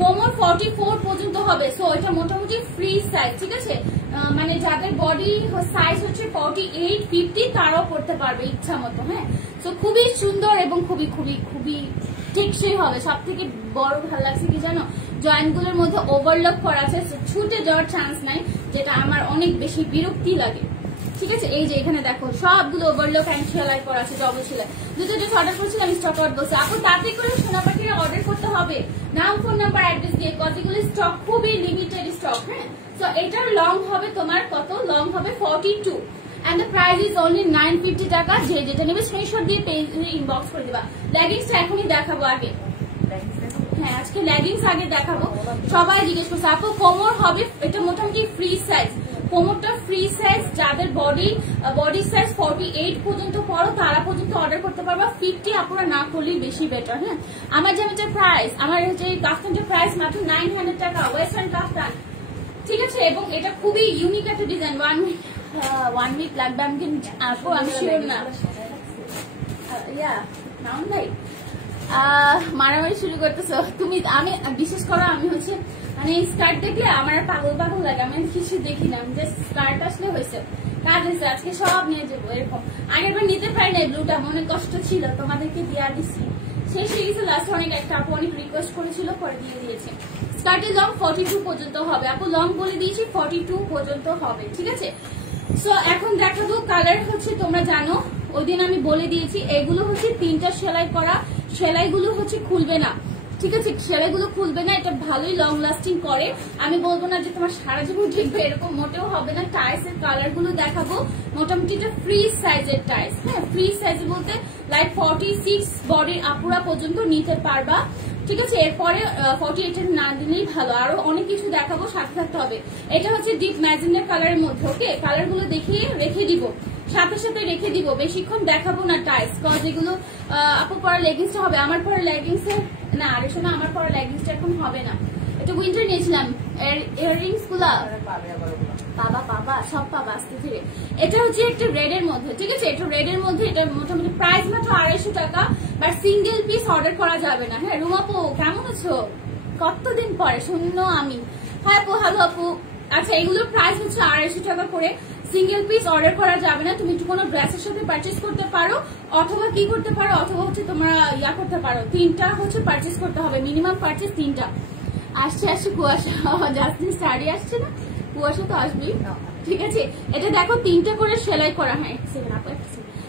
কোমর 44 পর্যন্ত হবে, সো এটা মোটামুটি ফ্রি সাইজ, ঠিক আছে, মানে যাদের বডি সাইজ হচ্ছে 48, 50 তারাও পড়তে পারবে ইচ্ছা মতো, হ্যাঁ। সো খুবই সুন্দর এবং খুবই খুবই খুবই টেকসই হবে। সব থেকে বড় ভালো লাগছে কি জানো, জয়েন্ট গুলোর মধ্যে ওভারলক করা আছে, ছুটে যাওয়ার চান্স নাই, যেটা আমার অনেক বেশি বিরক্তি লাগে, ঠিক আছে। এই যে এখানে দেখো সবগুলো ওভারলক এন্ড সেলাই করা আছে, ডবল সেলাই। দুটো যে অর্ডার করছিলাম স্টক আউট বলছে, আপু তাতে করে সোনা পাখিরা অর্ডার করতে হবে, নাম ফোন নাম্বার অ্যাড্রেস দিয়ে, কতগুলো স্টক খুবই লিমিটেড স্টক, হ্যাঁ। সো এটার লং হবে তোমার কত, লং হবে 42 and the price is only 950 টাকা। যে যেটা নেবে স্ক্রিনশট দিয়ে পেজে ইনবক্স করে দিবা। লেগিংসটা এখনই দেখাবো আগে, হ্যাঁ আজকে লেগিংস আগে দেখাবো। সবাই জিজ্ঞেস করছে আপু কোমর হবে, এটা মোটামুটি ফ্রি সাইজ, কোমরটা ফ্রি সাইজ, যাদের বডি সাইজ 48 পর্যন্ত পড়ো তারা পর্যন্ত অর্ডার করতে পারবা, 50 আপনারা না করলেই বেশি বেটার, হ্যাঁ। আমার জামাটার প্রাইস, আমার হচ্ছে কাফতানটার প্রাইস মাত্র 900 টাকা, ওয়েস্টার্ন কাফতান, ঠিক আছে। এবং এটা খুবই ইউনিক একটা ডিজাইন, ওয়ান উইক লাগবে আমি কিন্তু আপু, আমি শিওর না, নাউন ভাই মারামারি শুরু করতেছো তুমি। আমি বিশেষ করে আমি হচ্ছে মানে স্কার্ট দেখলে আমার পাগল পাগল লাগে, আমি কিছু দেখি না, আমি জাস্ট স্কার্ট আসলে হয়েছে, কাজ হয়েছে, আজকে সব নিয়ে যাবো এরকম। আগের বার নিতে পারি না, ব্লুটা অনেক কষ্ট ছিল, তোমাদেরকে দিয়ে দিচ্ছি, শেষ হয়ে গেছে লাস্ট, অনেক একটা আপু অনেক রিকোয়েস্ট করেছিল, করে দিয়ে দিয়েছে। স্কার্টের লং 42 পর্যন্ত হবে, আপু লং বলে দিয়েছি 42 পর্যন্ত হবে, ঠিক আছে। সো এখন দেখাবো কালার, হচ্ছে তোমরা জানো ওই দিন আমি বলে দিয়েছি এগুলো হচ্ছে 3টা সেলাই করা, সেলাইগুলো হচ্ছে খুলবে না, ঠিক আছে, সেলাইগুলো খুলবে না, এটা ভালোই লং লাস্টিং করে। আমি বলবো না যে তোমার সারা জীবন টিকবে, এরকম মোটেও হবে না। টাইস এর কালার গুলো দেখাবো, মোটামুটি এটা ফ্রি সাইজের টাইস, হ্যাঁ ফ্রি সাইজ বলতে লাইক 46 বডির আপুরা পর্যন্ত নিতে পারবা, ঠিক আছে। এরপরে 48 এর না দিলেই ভালো, আরো অনেক কিছু দেখাবো, সাথে থাকতে হবে। এটা হচ্ছে ডিপ ম্যাজেন্ডা কালারের মধ্যে, ওকে, কালার গুলো দেখিয়ে রেখে দিব, সাথে সাথে রেখে দিব, বেশিক্ষণ দেখাবো না টাইস, কজ এগুলো আপু পরা লেগিংসটা হবে, আমার পরা লেগিংস না, আরে শোনা আমার পরা লেগিংসটা এখন হবে না, এটা উইন্টার নিয়েছিলাম, ইয়াররিংস গুলা পাবা সব পাবা আস্তে ধীরে। এটা হচ্ছে একটা রেড এর মধ্যে, ঠিক আছে, এটা রেড এর মধ্যে, এটা মোটামুটি প্রাইস মাত্র 250 টাকা, বাট সিঙ্গেল পিস অর্ডার করা যাবে না, হ্যাঁ। রুমাপু কেমন আছো, কতদিন পরে শূন্য আমি, হ্যাঁ আপু হ্যালো আপু। আচ্ছা এগুলোর প্রাইস হচ্ছে 250 টাকা করে, সিঙ্গেল পিস অর্ডার করা যাবে না, তুমি একটু কোনো ড্রেসের সাথে পারচেস করতে পারো, অথবা কি করতে পারো, অথবা হচ্ছে তোমরা ইয়া করতে পারো, 3টা হচ্ছে পারচেস করতে হবে, মিনিমাম পারচেস 3টা। আসছে কুয়াশা, জাস্টিন স্টাডি আসছে না, কুয়াশা তো আসবেই, ঠিক আছে। এটা দেখো 3টা করে সেলাই করা, হ্যাঁ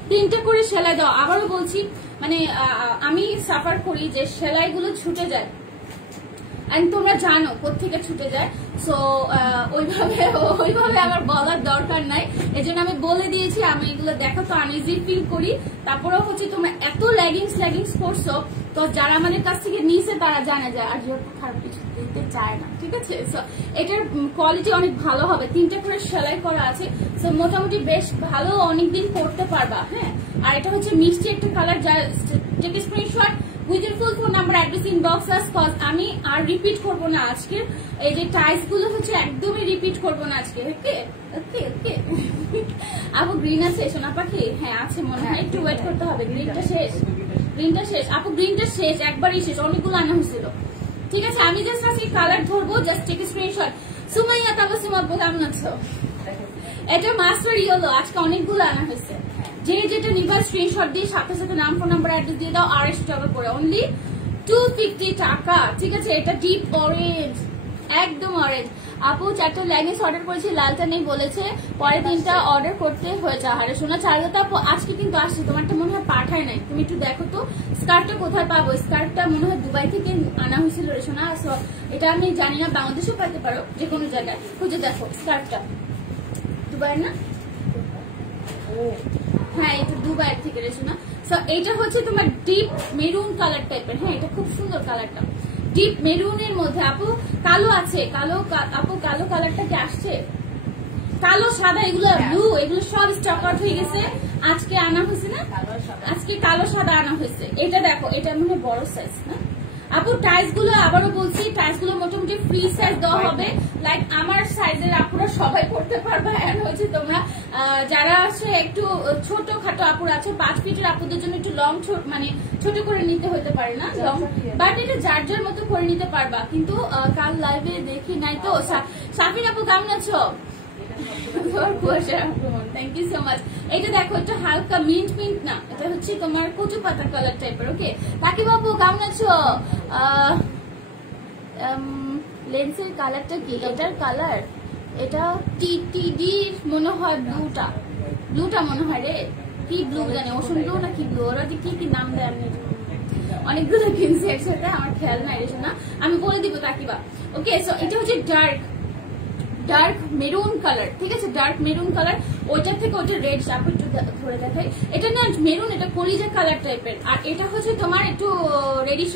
3টা করে সেলাই দাও। আবারও বলছি মানে আমি সাফার করি যে সেলাইগুলো ছুটে যায়, এন্ড তোমরা জানো কোত্থেকে ছুটে যায়। সো ওইভাবে আমার বলার দরকার নাই, এজন্য আমি বলে দিয়েছি। আমি এগুলো দেখো তো আনইজি ফিল করি, তারপরেও হচ্ছে তোমরা এত লেগিংস করছো, তো যারা আমাদের কাছ থেকে নিয়েছে তারা জানে যায় আর যে খারাপ কিছু দিতে চায় না, ঠিক আছে। সো এটার কোয়ালিটি অনেক ভালো হবে, 3টা করে সেলাই করা আছে। সো মোটামুটি বেশ ভালো, অনেকদিন পরতে পারবা। হ্যাঁ, আর এটা হচ্ছে মিষ্টি একটা কালার, যা take screenshot with your full phone number, address, inbox us. Cause আমি আর রিপিট করবো না আজকে, এই যে টাইস গুলো হচ্ছে একদমই রিপিট করবো না আজকে। ওকে ওকে ওকে। আপু গ্রিন আছে সোনা পাখি? হ্যাঁ আছে মনে হয়, একটু ওয়েট করতে হবে। গ্রিনটা শেষ আপু, গ্রিনটা শেষ, একবারই শেষ, অনেকগুলো আনা হয়েছিল। ঠিক আছে, আমি জাস্ট আজকে কালার ধরবো, just take screenshot. Sumaiya Tabassum আপু কেমন আছো? এটা মাস্টার ইয়েলো, আজকে অনেকগুলো আনা হয়েছে। যে যেটা নিবা স্ক্রিনশট দিয়ে সাথে সাথে নাম, ফোন নাম্বার, অ্যাড্রেস দিয়ে দাও। 250 টাকা করে, অনলি 250 টাকা। ঠিক আছে, এটা ডিপ অরেঞ্জ, একদম অরেঞ্জ। আপু 4টা লেগিংস অর্ডার করেছি, লালটা নেই বলেছে, পরে 3টা অর্ডার করতে হয়েছে। আরে শোনা চাইলে আপু আজকে কিন্তু আসছে, তোমারটা মনে হয় পাঠায় নাই, তুমি একটু দেখো তো স্কার্টটা কোথায় পাবো। স্কার্টটা মনে হয় দুবাই থেকে আনা হয়েছিল রে শোনা। এটা আমি জানি না, বাংলাদেশেও পাইতে পারো, যে কোনো জায়গায় খুঁজে দেখো। স্কার্টটা দুবাই না? হ্যাঁ, এটা দুবাই থেকে রে শোনা। সো এটা হচ্ছে তোমার ডিপ মেরুন কালার টাইপের। হ্যাঁ, এটা খুব সুন্দর কালারটা, ডিপ মেরুনের মধ্যে। আপু কালো আছে, আপু কালো কালারটা কি আসছে? কালো সাদা এগুলো ব্লু, এগুলো সব স্টক আউট হয়ে গেছে। আজকে আনা হয়েছে না, আজকে কালো সাদা আনা হয়েছে। এটা দেখো, এটা মনে বড় সাইজ না আপু। টাইস গুলো আবারও বলছি, টাইস গুলো মোটামুটি ফ্রি সাইজ দেওয়া হবে। লাইক আমার সাইজের আপুরা সবাই পড়তে পারবে। এন্ড হচ্ছে তোমরা যারা আছে একটু ছোট খাটো আপুর আছে, 5 ফিটের আপুদের জন্য একটু লং মানে ছোট করে নিতে হতে পারে না লং, বাট এটা যার মতো করে নিতে পারবা। কিন্তু কাল লাইভে দেখি নাই তো। সাফিন আপু কেমন আছো? Thank you so much. এটা দেখো, এটা হালকা মিন্ট পিঙ্ক না, এটা হচ্ছে তোমার কচু পাতা কালার টাইপের। ওকে, তাকি বাবু কেমন আছো? লেন্সের কালারটা কি? এটার কালার এটা টিটিডি মনে হয়, ব্লুটা মনে হয় রে। কি ব্লু জানি, ওশন ব্লু না কি ব্লু, ওরা যে কি নাম দেয় আমি অনেকগুলো কিনছি একসাথে, আমার খেয়াল নাই রে শোনা, আমি বলে দিব তাকিবা। ওকে, সো এটা হচ্ছে ডার্ক মেরুন কালার। ঠিক আছে, ডার্ক মেরুন কালার, ওইটার থেকে ওইটা রেড। আপু একটু ধরে দেখাই, এটা না মেরুন, এটা কলিজা কালার টাইপের। আর এটা হচ্ছে তোমার একটু রেডিশ।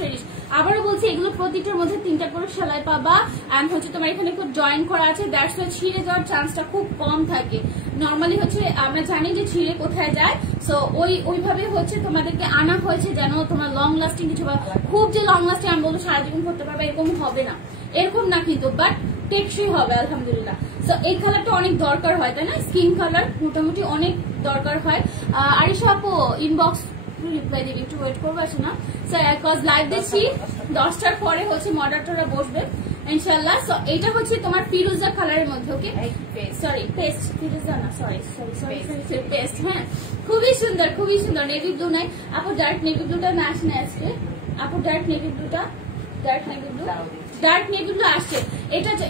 আবারও বলছি, এগুলো প্রতিটার মধ্যে 3টা করে সেলাই পাবা। এন্ড হচ্ছে তোমার এখানে খুব জয়েন করা আছে, দ্যাটস ওয়াই ছিঁড়ে যাওয়ার চান্সটা খুব কম থাকে। নর্মালি হচ্ছে আমরা জানি যে ছিঁড়ে কোথায় যায়, সো ওইভাবে হচ্ছে তোমাদেরকে আনা হয়েছে যেন তোমার লং লাস্টিং কিছু, খুব যে লং লাস্টিং আমি বলবো সারা জীবন করতে পারবে এরকম হবে না, এরকম না কিন্তু, বাট টেকসই হবে আলহামদুলিল্লাহ। সো এই কালারটা অনেক দরকার হয়, তাই না? স্কিন কালার মোটামুটি অনেক দরকার হয়। আরিশা আপু ইনবক্স রিপ্লাই দিবি, একটু ওয়েট করবো আসে না কজ লাইভ দেখছি, 10টার পরে হচ্ছে মডারেটররা বসবে ইনশাল্লাহ। সো এটা হচ্ছে তোমার ফিরোজা কালারের মধ্যে। ওকে, সরি পেস্ট, ফিরোজা না, সরি পেস্ট। হ্যাঁ, খুবই সুন্দর নেভি ব্লু নাই আপু, ডার্ক নেভি ব্লুটা না আসে না আজকে আপু, ডার্ক নেভি ব্লু আসছে।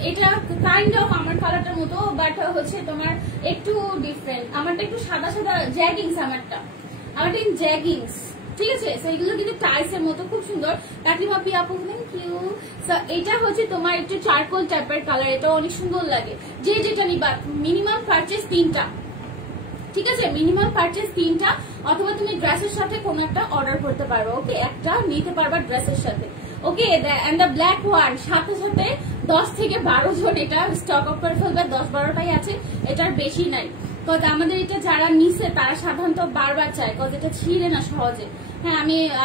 এটা কাইন্ড অফ আমার কালারটার মতো, বাট হচ্ছে তোমার একটু ডিফারেন্ট। আমারটা একটু সাদা জ্যাগিংস, আমারটা জ্যাগিংস। ঠিক আছে, এগুলো কিন্তু টাইসের মতো, খুব সুন্দর। কাকিমা পি আপু থ্যাংক ইউ। এটা হচ্ছে তোমার একটু চারকোল টাইপের কালার, এটা অনেক সুন্দর লাগে। যে যেটা নিবা, মিনিমাম পারচেজ 3টা। ঠিক আছে, মিনিমাম পারচেজ 3টা, অথবা তুমি ড্রেসের সাথে কোন একটা অর্ডার করতে পারো। ওকে, একটা নিতে পারবা ড্রেসের সাথে। ওকে, এন্ড দ্য ব্ল্যাক ওয়ান সাথে 10 থেকে 12 জন এটা স্টক আউট করে ফেলবে, 10-12টাই আছে, এটার বেশি নাই। কজ আমাদের এটা যারা নিছে তারা সাধারণত বারবার চায়, কজ এটা ছিঁড়ে না সহজে। হ্যাঁ,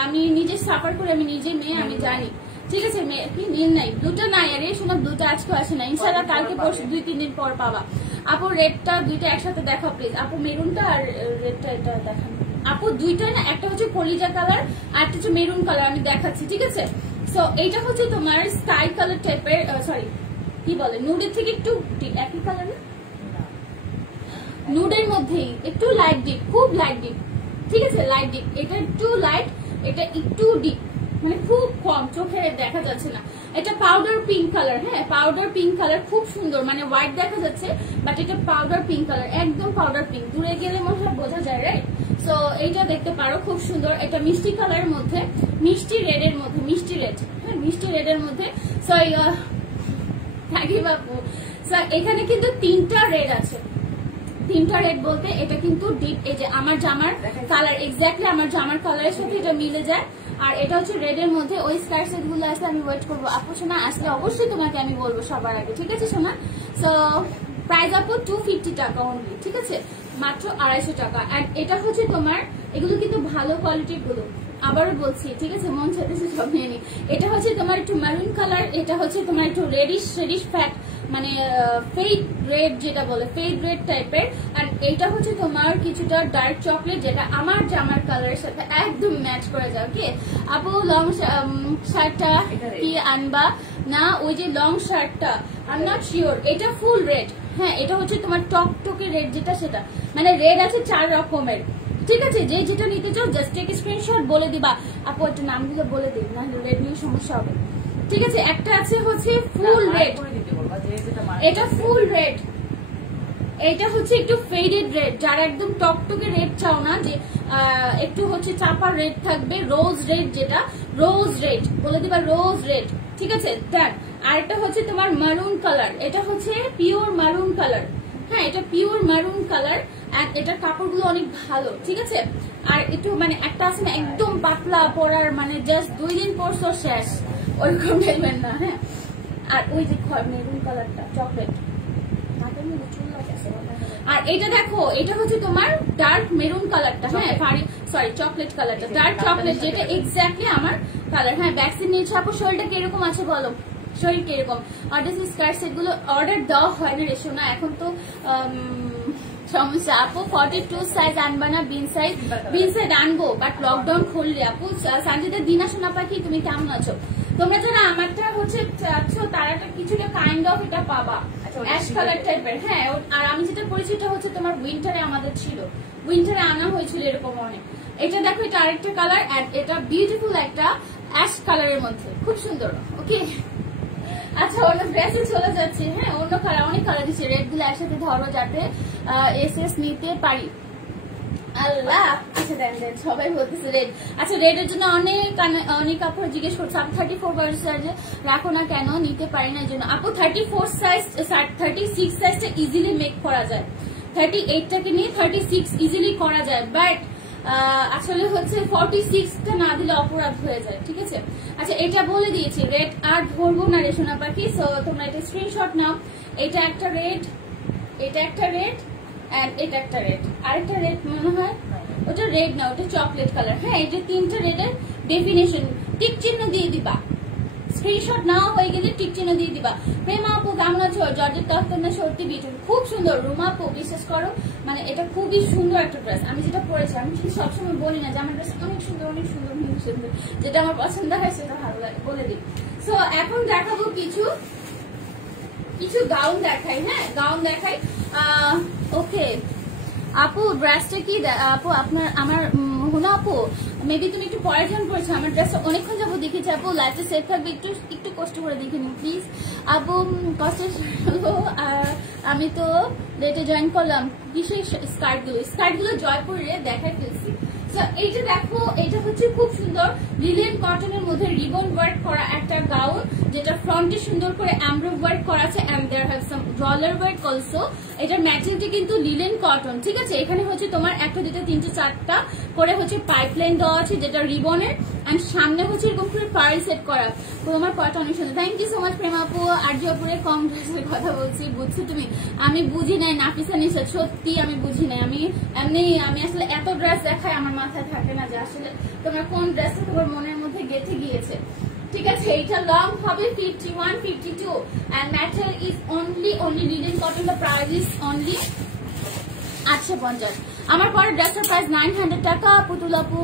আমি নিজে সাফার করে, আমি নিজে মেয়ে, আমি জানি। ঠিক আছে, মেয়ে কি নীল নাই, ব্লুটা নাই, আরে শোনা ব্লুটা আজকে আসে না, ইনশাল্লাহ কালকে পরশু 2-3 দিন পর পাবা। আপু রেডটা 2টা একসাথে দেখাও প্লিজ। আপু মেরুনটা আর রেডটা এটা দেখান আপু, 2টা না, একটা হচ্ছে কলিজা কালার আর একটা হচ্ছে মেরুন কালার, আমি দেখাচ্ছি। ঠিক আছে, সো এইটা হচ্ছে তোমার স্কাই কালার টাইপের, সরি কি বলে, নুডের থেকে একটু একই কালার না, নুডের মধ্যেই একটু লাইট ডিপ, খুব লাইট ডিপ। ঠিক আছে, লাইট ডিপ, এটা একটু লাইট, এটা একটু ডিপ, মানে খুব কম, চোখে দেখা যাচ্ছে না। এটা পাউডার পিঙ্ক কালার। হ্যাঁ, পাউডার পিঙ্ক কালার, খুব সুন্দর, মানে হোয়াইট দেখা যাচ্ছে, বাট এটা পাউডার পিঙ্ক কালার, একদম পাউডার পিঙ্ক। দূরে গেলে মনে হয় বোঝা যায়, রাইট? সো এইটা দেখতে পারো, খুব সুন্দর। এটা মিষ্টি কালারের মধ্যে, মিষ্টি রেডের মধ্যে, মিষ্টি রেড, হ্যাঁ মিষ্টি রেডের মধ্যে। সো থাকি বাপু। সো এখানে কিন্তু 3টা রেড আছে, 3টা রেড বলতে এটা কিন্তু ডিপ, এই যে আমার জামার কালার, এক্স্যাক্টলি আমার জামার কালারের সাথে এটা মিলে যায়। আর এটা হচ্ছে রেডের মধ্যে। ওই স্কার্ট সেট গুলো আসলে আমি ওয়েট করবো আপু সোনা, আসলে অবশ্যই তোমাকে আমি বলবো সবার আগে, ঠিক আছে সোনা? সো প্রাইস আপু 250 টাকা অনলি, ঠিক আছে, মাত্র 250 টাকা। আর এটা হচ্ছে তোমার, এগুলো কিন্তু ভালো কোয়ালিটির গুলো, আবারও বলছি, ঠিক আছে, মন চাইতেছে সব নিয়ে নি। এটা হচ্ছে তোমার একটু মেরুন কালার, এটা হচ্ছে তোমার একটু রেডিশ ফ্যাট, মানে ফেড রেড যেটা বলে, ফেড রেড টাইপের। আর এইটা হচ্ছে তোমার কিছুটা ডার্ক চকলেট, যেটা আমার জামার কালারের সাথে একদম ম্যাচ করে যাও। কি আপু লং শার্টটা কি আনবা না? ওই যে লং শার্টটা আই এম নট শিওর, এটা ফুল রেড, হ্যাঁ এটা হচ্ছে তোমার টকটকে রেড যেটা, সেটা মানে রেড আছে 4 রকমের, ঠিক আছে? যে যেটা নিতে চাও জাস্ট টেক স্ক্রিনশট, বলে দিবা আপু একটা নামগুলো বলে দিই, না রেড নিয়ে সমস্যা হবে, ঠিক আছে? একটা আছে হচ্ছে ফুল রেড, এটা ফুল রেড, এটা হচ্ছে একটু ফেডেড রেড, যারা একদম টকটকে রেড চাও না, যে একটু হচ্ছে চাপা রেড থাকবে, রোজ রেড, যেটা রোজ রেড বলে দিবা, রোজ রেড, ঠিক আছে? দেন আরেকটা হচ্ছে তোমার মারুন কালার, এটা হচ্ছে পিওর মারুন কালার, হ্যাঁ এটা পিওর মারুন কালার। আর এটার কাপড়গুলো অনেক ভালো, ঠিক আছে? আর একটু মানে একটা আছে না একদম পাতলা পরার, মানে জাস্ট 2 দিন পরশো শেষ, ওইরকম নেবেন না, হ্যাঁ। আর ওই যে মেরুন কালারটা চকলেট, আর এটা দেখো, এটা হচ্ছে তোমার ডার্ক মেরুন কালারটা, হ্যাঁ সরি চকলেট কালারটা, ডার্ক চকলেট, যেটা এক্স্যাক্টলি আমার কালার। হ্যাঁ ভ্যাকসিন নিয়েছে আপু, শরীরটা কিরকম আছে বলো, শরীর কিরকম? অর্ডার স্কার্ট সেট গুলো অর্ডার দেওয়া হয় না রে সোনা, এখন তো সমস্যা। আপু 42 সাইজ আনবা না? বিন সাইজ আনবো, বাট লকডাউন খুললে। আপু সঞ্জিতা দিনা সোনা পাখি, তুমি কেমন আছো? তোমরা যারা আমারটা হচ্ছে চাচ্ছ, তারা কিছুটা কাইন্ড অফ এটা পাবা, অ্যাশ কালার টাইপের, হ্যাঁ। আর আমি যেটা পরেছি এটা হচ্ছে তোমার উইন্টারে আমাদের ছিল, উইন্টারে আনা হয়েছিল এরকম অনেক। এটা দেখো, এটা আরেকটা কালার, এটা বিউটিফুল একটা অ্যাশ কালারের মধ্যে, খুব সুন্দর। ওকে আচ্ছা, অন্য ড্রেসে চলে যাচ্ছে, হ্যাঁ অন্য কালার, অনেক কালার দিচ্ছে, রেড গুলো একসাথে ধরো যাতে এস নিতে পারি। আল্লাহ, আচ্ছা দেন সবাই বলতেছে রেড। আচ্ছা রেডের জন্য অনেক কাপড় জিজ্ঞেস করছে, আপু 34 সাইজে রাখো না কেন? নিতে পারি না এই জন্য। আপু 34 সাইজ, 36 সাইজটা ইজিলি মেক করা যায়, 38টাকে নিয়ে 36 ইজিলি করা যায়, বাট আসলে হচ্ছে 46টা না দিলে অপরাধ হয়ে যায়, ঠিক আছে? আচ্ছা এটা বলে দিয়েছি, রেড আর ধরবো না রে সোনা পাখি, সো তোমরা এটা স্ক্রিনশট নাও। এটা একটা রেড, এটা একটা রেড, এটা একটা রেড, আরেকটা রেড মনে হয় ওটা রেড না, ওটা চকলেট কালার, হ্যাঁ। এটা 3টা রেডের ডেফিনেশন, টিক চিহ্ন দিয়ে দিবা, স্ক্রিনশট নাও হয়ে গেলে টিক চিহ্ন দিয়ে দিবা। প্রেমা আপু কেমন আছো? জর্জেট তখন না সত্যি বিউটিফুল, খুব সুন্দর। রুমা আপু বিশ্বাস করো, মানে এটা খুবই সুন্দর একটা ড্রেস। আমি যেটা পরেছি, আমি কিন্তু সবসময় বলি না যে আমার ড্রেস অনেক সুন্দর, অনেক সুন্দর, অনেক সুন্দর, যেটা আমার পছন্দ হয় সেটা ভালো লাগে বলে দিই। সো এখন দেখাবো কিছু গাউন দেখাই, হ্যাঁ গাউন দেখাই। ওকে আপু ড্রেসটা কি আপু আপনার? আমার হুনা আপু মেবি তুমি একটু পরে জয়েন করেছো, আমার ড্রেসটা অনেকক্ষণ যাবো দেখেছি। আপু লাইফে সেফ থাকবে, একটু কষ্ট করে দেখে নিন প্লিজ আপু। কষ্টের আমি তো লেটে জয়েন করলাম। কিসের স্কার্টগুলো জয়পুরে দেখাই ফেলছি। এইটা দেখো, এটা হচ্ছে খুব সুন্দর লিলেন কটনের মধ্যে রিবন ওয়ার্ক করা একটা গাউন, যেটা ফ্রন্টে সুন্দর করে এমব্রয়ডারি ওয়ার্ক করা আছে, and there have some dollar work also. এটার ম্যাচিংটা কিন্তু লিলেন কটন, ঠিক আছে? এখানে হচ্ছে তোমার 1 2 3 4 4টা করে হচ্ছে পাইপলাইন দেওয়া আছে, যেটা রিবনের, এন্ড সামনে হচ্ছে এরকম করে পার্ল সেট করা। তোমার পয়টা অনেক সুন্দর, thank you so much Prema আপু। আর জয়পুরে কম ড্রেসের কথা বলছি, বুঝছো তুমি? আমি বুঝি নাই নাফিসা নিশা, সত্যি আমি বুঝি নাই। আমি আসলে এত ড্রেস দেখাই, আমার মাথায় থাকে না যে আসলে তোমার কোন ড্রেসটা তোমার মনের মধ্যে গেঁথে গিয়েছে, ঠিক আছে? এটা লং হবে 51 52 and material is only linen cotton. The price is only 850। আমার পরে ড্রেসের প্রাইস 900 টাকা। পুতুল আপু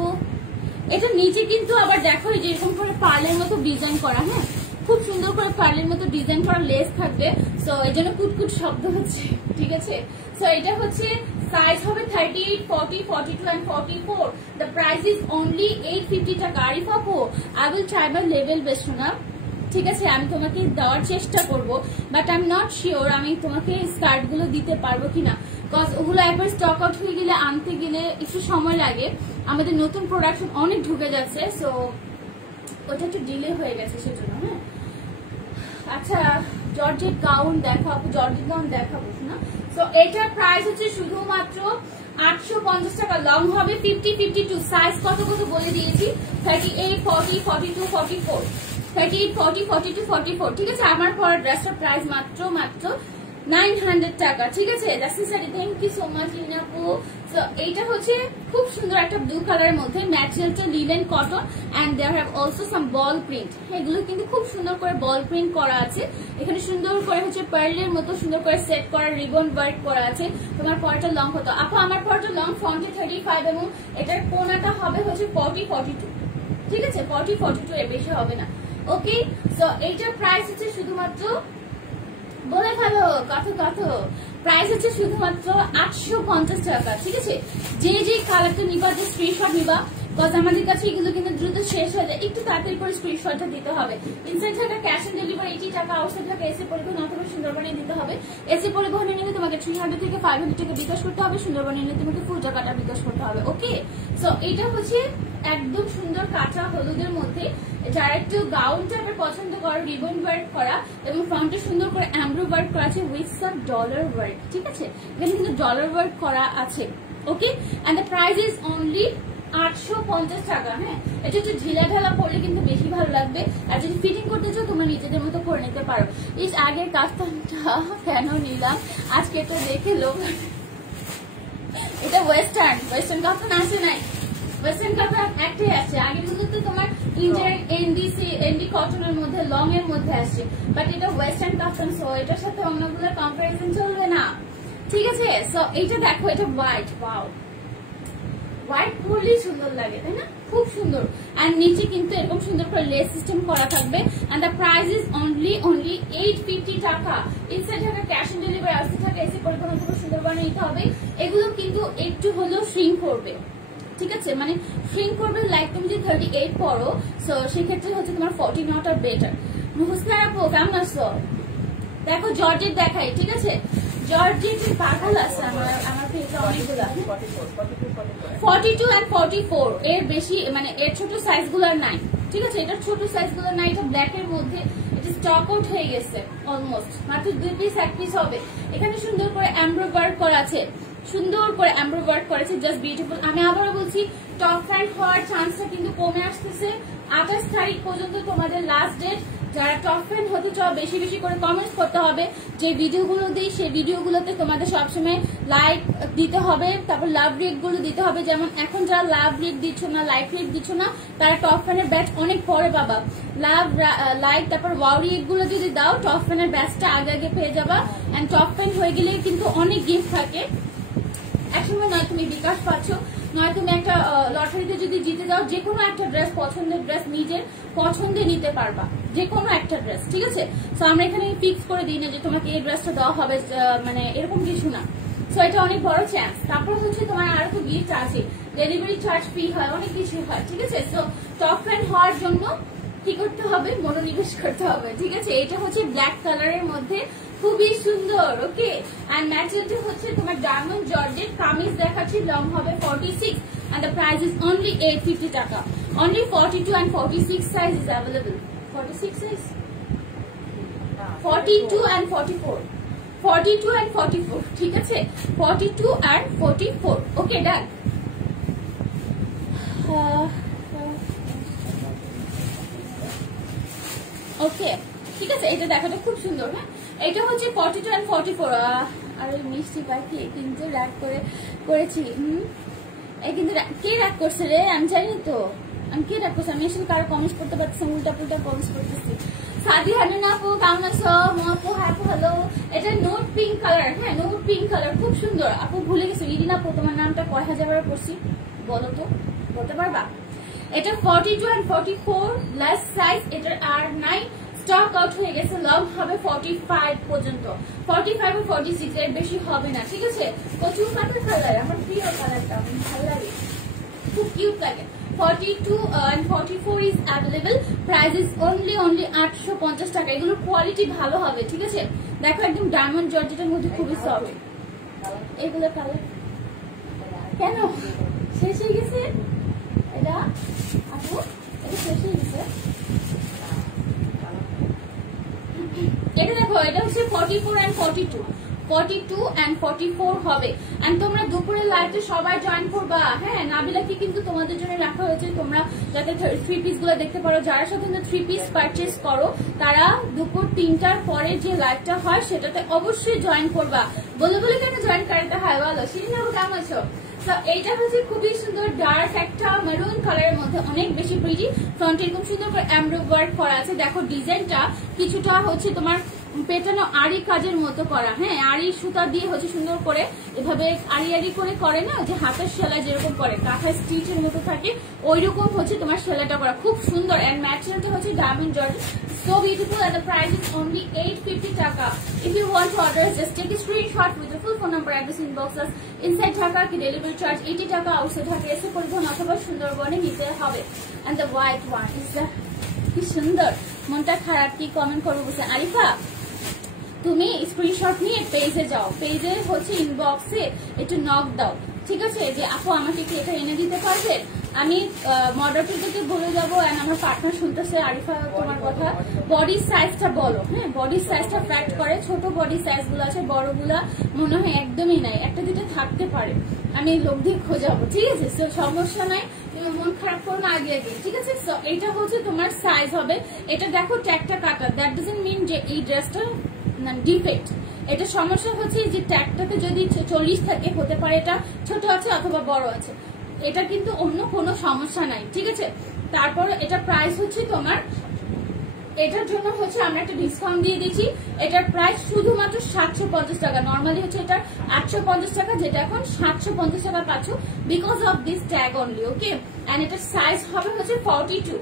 এটা নিচে কিন্তু আবার দেখো এই যে এরকম করে পার্লের মতো ডিজাইন করা, হ্যাঁ খুব সুন্দর করে পার্লের মতো ডিজাইন করা লেস থাকবে, সো এই জন্য কুটকুট শব্দ হচ্ছে, ঠিক আছে? সো এটা হচ্ছে সাইজ হবে 38 40 42 and 44। The price is only 850 টাকা। আরিফ আপু I will try my level best, শোনা ঠিক আছে, আমি তোমাকে দেওয়ার চেষ্টা করব, but I am not sure আমি তোমাকে স্কার্ট গুলো দিতে পারবো কিনা, বিকজ ওগুলো একবার স্টক আউট হয়ে গেলে আনতে গেলে একটু সময় লাগে, আমাদের নতুন প্রোডাকশন অনেক ঢুকে যাচ্ছে, সো ওটা একটু ডিলে হয়ে গেছে সেজন্য। হ্যাঁ আচ্ছা, জর্জেট গাউন দেখাবো, জর্জেট গাউন দেখাবো না। তো এটার প্রাইস হচ্ছে শুধুমাত্র 850 টাকা। লং হবে 50, 52, সাইজ কত কত বলে দিয়েছি, 38, 40, 42, 44, 38, 40, 42, 44। ঠিক আছে, আমার পর ড্রেসটার প্রাইস মাত্র 900 টাকা। ঠিক আছে, জাস্টিসারি, থ্যাংক ইউ সো মাচ ইনাপু। সো এইটা হচ্ছে খুব সুন্দর একটা ব্লু কালারের মধ্যে, ম্যাটেরিয়ালটা linen cotton and there have also some ball print. এগুলো কিন্তু খুব সুন্দর করে বল প্রিন্ট করা আছে, এখানে সুন্দর করে হচ্ছে পার্লের মতো সুন্দর করে সেট করা রিবন ওয়ার্ক করা আছে। তোমার পরটা লং কত আপু? আমার পরটা লং ফ্রন্টে 35 এবং এটার কোনাটা হবে হচ্ছে 40, 42। ঠিক আছে, 40, 42 এর বেশি হবে না। ওকে, সো এইটার প্রাইস হচ্ছে শুধুমাত্র, বলে ফেলো কত প্রাইস হচ্ছে শুধুমাত্র 850 টাকা। ঠিক আছে, যে কালারটা নিবা, যে স্ক্রিনশট নিবা, বিকজ আমাদের কাছে এগুলো কিন্তু দ্রুত শেষ হয়ে যায়, একটু তাড়াতাড়ি করে স্ক্রিনশটটা দিতে হবে। ইনসাইড থাকা ক্যাশ অন ডেলিভারি 80 টাকা, আউটসাইড থাকা এসি পরিবহন অথবা সুন্দরবনে দিতে হবে। এসি পরিবহনে নিলে তোমাকে 300 থেকে 500 টাকা বিকাশ করতে হবে, সুন্দরবনে নিলে তোমাকে ফুল টাকাটা বিকাশ করতে হবে। ওকে, সো এটা হচ্ছে একদম সুন্দর কাঁচা হলুদের মধ্যে, যারা একটু গাউন টাইপের পছন্দ করে, রিবন ওয়ার্ক করা এবং ফ্রন্টে সুন্দর করে এমব্রো ওয়ার্ক করা আছে উইথ সাম ডলার ওয়ার্ক। ঠিক আছে, এখানে কিন্তু ডলার ওয়ার্ক করা আছে। Okay, and the price is only 850 টাকা। হ্যাঁ, এটা একটু ঢিলা ঢালা পড়লে কিন্তু বেশি ভালো লাগবে, আর যদি ফিটিং করতে চাও তোমরা নিজেদের মতো করে নিতে পারো। এই আগের কাফতানটা কেন নিলাম আজকে তো দেখে লোক, এটা ওয়েস্টার্ন কাফতান আসে নাই, ওয়েস্টার্ন কাফতান একটাই আছে, আগের গুলো তো তোমার ইন্ডিয়ান এনডি কটনের মধ্যে লং এর মধ্যে আসছে, বাট এটা ওয়েস্টার্ন কাফতান, সো এটার সাথে অন্যগুলোর কম্পারিজন চলবে না। ঠিক আছে, সো এইটা দেখো, এটা হোয়াইট, ওয়াও, হোয়াইট পরলেই সুন্দর লাগে, তাই না? খুব সুন্দর। আর নিচে কিন্তু এরকম সুন্দর করে লেস সিস্টেম করা থাকবে, and the price is only 850 টাকা। ইনসাইড টাকা ক্যাশ অন ডেলিভারি, আসতে থাকে এসে পরিবহন থেকে সুন্দরবনে নিতে হবে। এগুলো কিন্তু একটু হলেও শ্রিঙ্ক করবে। ঠিক আছে, মানে শ্রিঙ্ক করবে, লাইক তুমি যদি 38 পড়ো, সো সেক্ষেত্রে হচ্ছে তোমার 40 নট আর বেটার। হুসনার আপু কেমন আছো? দেখো জর্জেট দেখাই। ঠিক আছে, জর্জেট পাগল আছে আমার পেজে অনেকগুলো, 42 and 44, এর বেশি মানে এর ছোট সাইজ গুলার নাই। ঠিক আছে, এটার ছোট সাইজ গুলার নাই, এটা ব্ল্যাক এর মধ্যে, এটা স্টক আউট হয়ে গেছে অলমোস্ট, মাত্র 2 পিস 1 পিস হবে। এখানে সুন্দর করে এমব্রো ওয়ার্ক করা আছে, সুন্দর করে এমব্রো ওয়ার্ক করেছে, জাস্ট বিউটিফুল। আমি আবারও বলছি, টপ ফ্যান হওয়ার চান্সটা কিন্তু কমে আসতেছে। 28 তারিখ পর্যন্ত তোমাদের লাস্ট ডেট। যারা টপ ফ্যান হতে চাও বেশি বেশি করে কমেন্টস করতে হবে, যে ভিডিওগুলো দিই সেই ভিডিওগুলোতে তোমাদের সবসময় লাইক দিতে হবে, তারপর লাভ রেট গুলো দিতে হবে। যেমন এখন যারা লাভ রেট দিচ্ছ না, লাইক রেট দিচ্ছ না, তারা টপ ফ্যানের ব্যাচ অনেক পরে পাবা। লাভ, লাইক, তারপর ওয়াও রেট গুলো যদি দাও, টপ ফ্যানের ব্যাচটা আগে আগে পেয়ে যাবা। এন্ড টপ ফ্যান হয়ে গেলে কিন্তু অনেক গিফট থাকে। একসময় নয় তুমি বিকাশ পাচ্ছ, নয় তুমি একটা লটারিতে যদি জিতে যাও, যে কোনো একটা ড্রেস, পছন্দের ড্রেস নিজের পছন্দে নিতে পারবা, যে কোনো একটা ড্রেস। ঠিক আছে, তো আমরা এখানে ফিক্স করে দিই না যে তোমাকে এই ড্রেসটা দেওয়া হবে, মানে এরকম কিছু না। সো এটা অনেক বড় চান্স। তারপর হচ্ছে তোমার আরো তো গিফট আছে, ডেলিভারি চার্জ ফ্রি হয়, অনেক কিছু হয়। ঠিক আছে, সো টপ ফ্যান হওয়ার জন্য কি করতে হবে? মনোনিবেশ করতে হবে। ঠিক আছে, এটা হচ্ছে ব্ল্যাক কালারের মধ্যে, খুবই সুন্দর। ওকে, এন্ড ম্যাটেরিয়ালটা হচ্ছে তোমার ডায়মন্ড জর্জেট। কামিজ দেখাচ্ছি, লং হবে 46 and the price is only 850 টাকা। Only 42 and 46 size is available. 46 size, 42 and 44, 42 and 44। ঠিক আছে, 42 and 44। ওকে, ডান। ওকে, ঠিক আছে, এটা দেখাটা খুব সুন্দর। হ্যাঁ, এটা হচ্ছে 42 and 44। আর মিষ্টি পাখি কিন্তু রাগ করেছি। এই কিন্তু কে রাগ করছে রে? আমি জানি তো আমি কে রাগ করছি। আমি আসলে কারো কমেন্টস করতে পারছি, উল্টা পুল্টা কমেন্টস করতেছি। সাদি হানিনা আপু কেমন আছো? আপু আপু হ্যালো। এটা নোট পিঙ্ক কালার। হ্যাঁ, নোট পিঙ্ক কালার, খুব সুন্দর। আপু ভুলে গেছো, ইরিনা আপু তোমার নামটা কয় হাজার পড়ছি বলো তো, বলতে পারবা? এটা 42 and 44 প্লাস সাইজ, এটার আর নাই, স্টক আউট হয়ে গেছে। লং হবে 45 পর্যন্ত, 45 ও 46, এর বেশি হবে না। ঠিক আছে, প্রচুর কালার, আমার প্রিয় কালারটা, ভালো লাগে, খুব কিউট লাগে। 42 and 44 is available. Price is only 850 টাকা। এগুলোর কোয়ালিটি ভালো হবে, ঠিক আছে? দেখো একদম ডায়মন্ড জর্জেটের মধ্যে খুবই সফট। এগুলো কালার কেন শেষ হয়ে গেছে? এটা আপু এটা শেষ হয়ে গেছে। এটা দেখো, এটা হচ্ছে 44 and 42 and 44 হবে। এন্ড তোমরা দুপুরের লাইভে সবাই জয়েন করবা। হ্যাঁ, নাবিলাকে কিন্তু তোমাদের জন্য রাখা হয়েছে, তোমরা যাতে 3 পিস গুলো দেখতে পারো। যারা সাথে 3 পিস পারচেজ করো তারা দুপুর 3টার পরে যে লাইভটা হয় সেটাতে অবশ্যই জয়েন করবা। বলে কেন জয়েন করতে হয় বলো? শিরিন আপু কেমন আছো? এইটা হচ্ছে খুবই সুন্দর ডার্ক একটা মেরুন কালারের মধ্যে, অনেক বেশি প্রিটি। ফ্রন্টে এরকম সুন্দর করে এমব্রয়ডারি ওয়ার্ক করা আছে। দেখো ডিজাইনটা কিছুটা হচ্ছে তোমার পেটানো আড়ি কাজের মতো করা। হ্যাঁ, আড়ি সুতা দিয়ে হচ্ছে সুন্দর করে এভাবে আড়ি করে না, যে হাতের সেলাই যেরকম করে কাঁথা স্টিচের মতো থাকে ওইরকম হচ্ছে তোমার সেলাইটা করা, খুব সুন্দর। এন্ড ম্যাটেরিয়ালটা হচ্ছে diamond georgette, so beautiful, and the price is only 850 টাকা। If you want to order, just take a screenshot with the full phone number, address, inboxes inside Dhaka ki delivery charge 80 টাকা, outside Dhaka এসে পরিবহন অথবা সুন্দরবনে নিতে হবে। And the white one is the কি সুন্দর, মনটা খারাপ কি কমেন্ট করবো বলছে আরিফা, তুমি স্ক্রিনশট নিয়ে পেজে যাও, পেজে হচ্ছে ইনবক্সে একটু নক দাও, ঠিক আছে? যে আপু আমাকে কি এটা এনে দিতে পারবে? আমি মডারেটরকে বলে যাবো। এন্ড আমার পার্টনার শুনতেছে, আরিফা তোমার কথা, বডি সাইজটা বলো। হ্যাঁ, বডি সাইজটা ফ্যাক্ট করে, ছোট বডি সাইজ গুলো আছে, বড়গুলা মনে হয় একদমই নাই, একটা দুটো থাকতে পারে, আমি লোক দিয়ে খোঁজাবো, ঠিক আছে? সমস্যা নাই, তুমি মন খারাপ করো না আগে, ঠিক আছে? এটা হচ্ছে তোমার সাইজ হবে। এটা দেখো ট্যাগটা কাটা, দ্যাট ডাজন্ট মিন যে এই ড্রেসটা ডিফেক্ট। এটা সমস্যা হচ্ছে যে ট্যাগটাতে যদি 40 থাকে, হতে পারে এটা ছোট আছে অথবা বড় আছে, এটা কিন্তু অন্য কোনো সমস্যা নাই, ঠিক আছে? তারপর এটা প্রাইস হচ্ছে তোমার, এটার জন্য হচ্ছে আমরা একটা ডিসকাউন্ট দিয়ে দিচ্ছি। এটার প্রাইস শুধুমাত্র 750 টাকা। নর্মালি হচ্ছে এটা 850 টাকা, যেটা এখন 750 টাকা পাচ্ছ because of this tag only. Okay, and এটার সাইজ হবে হচ্ছে 42,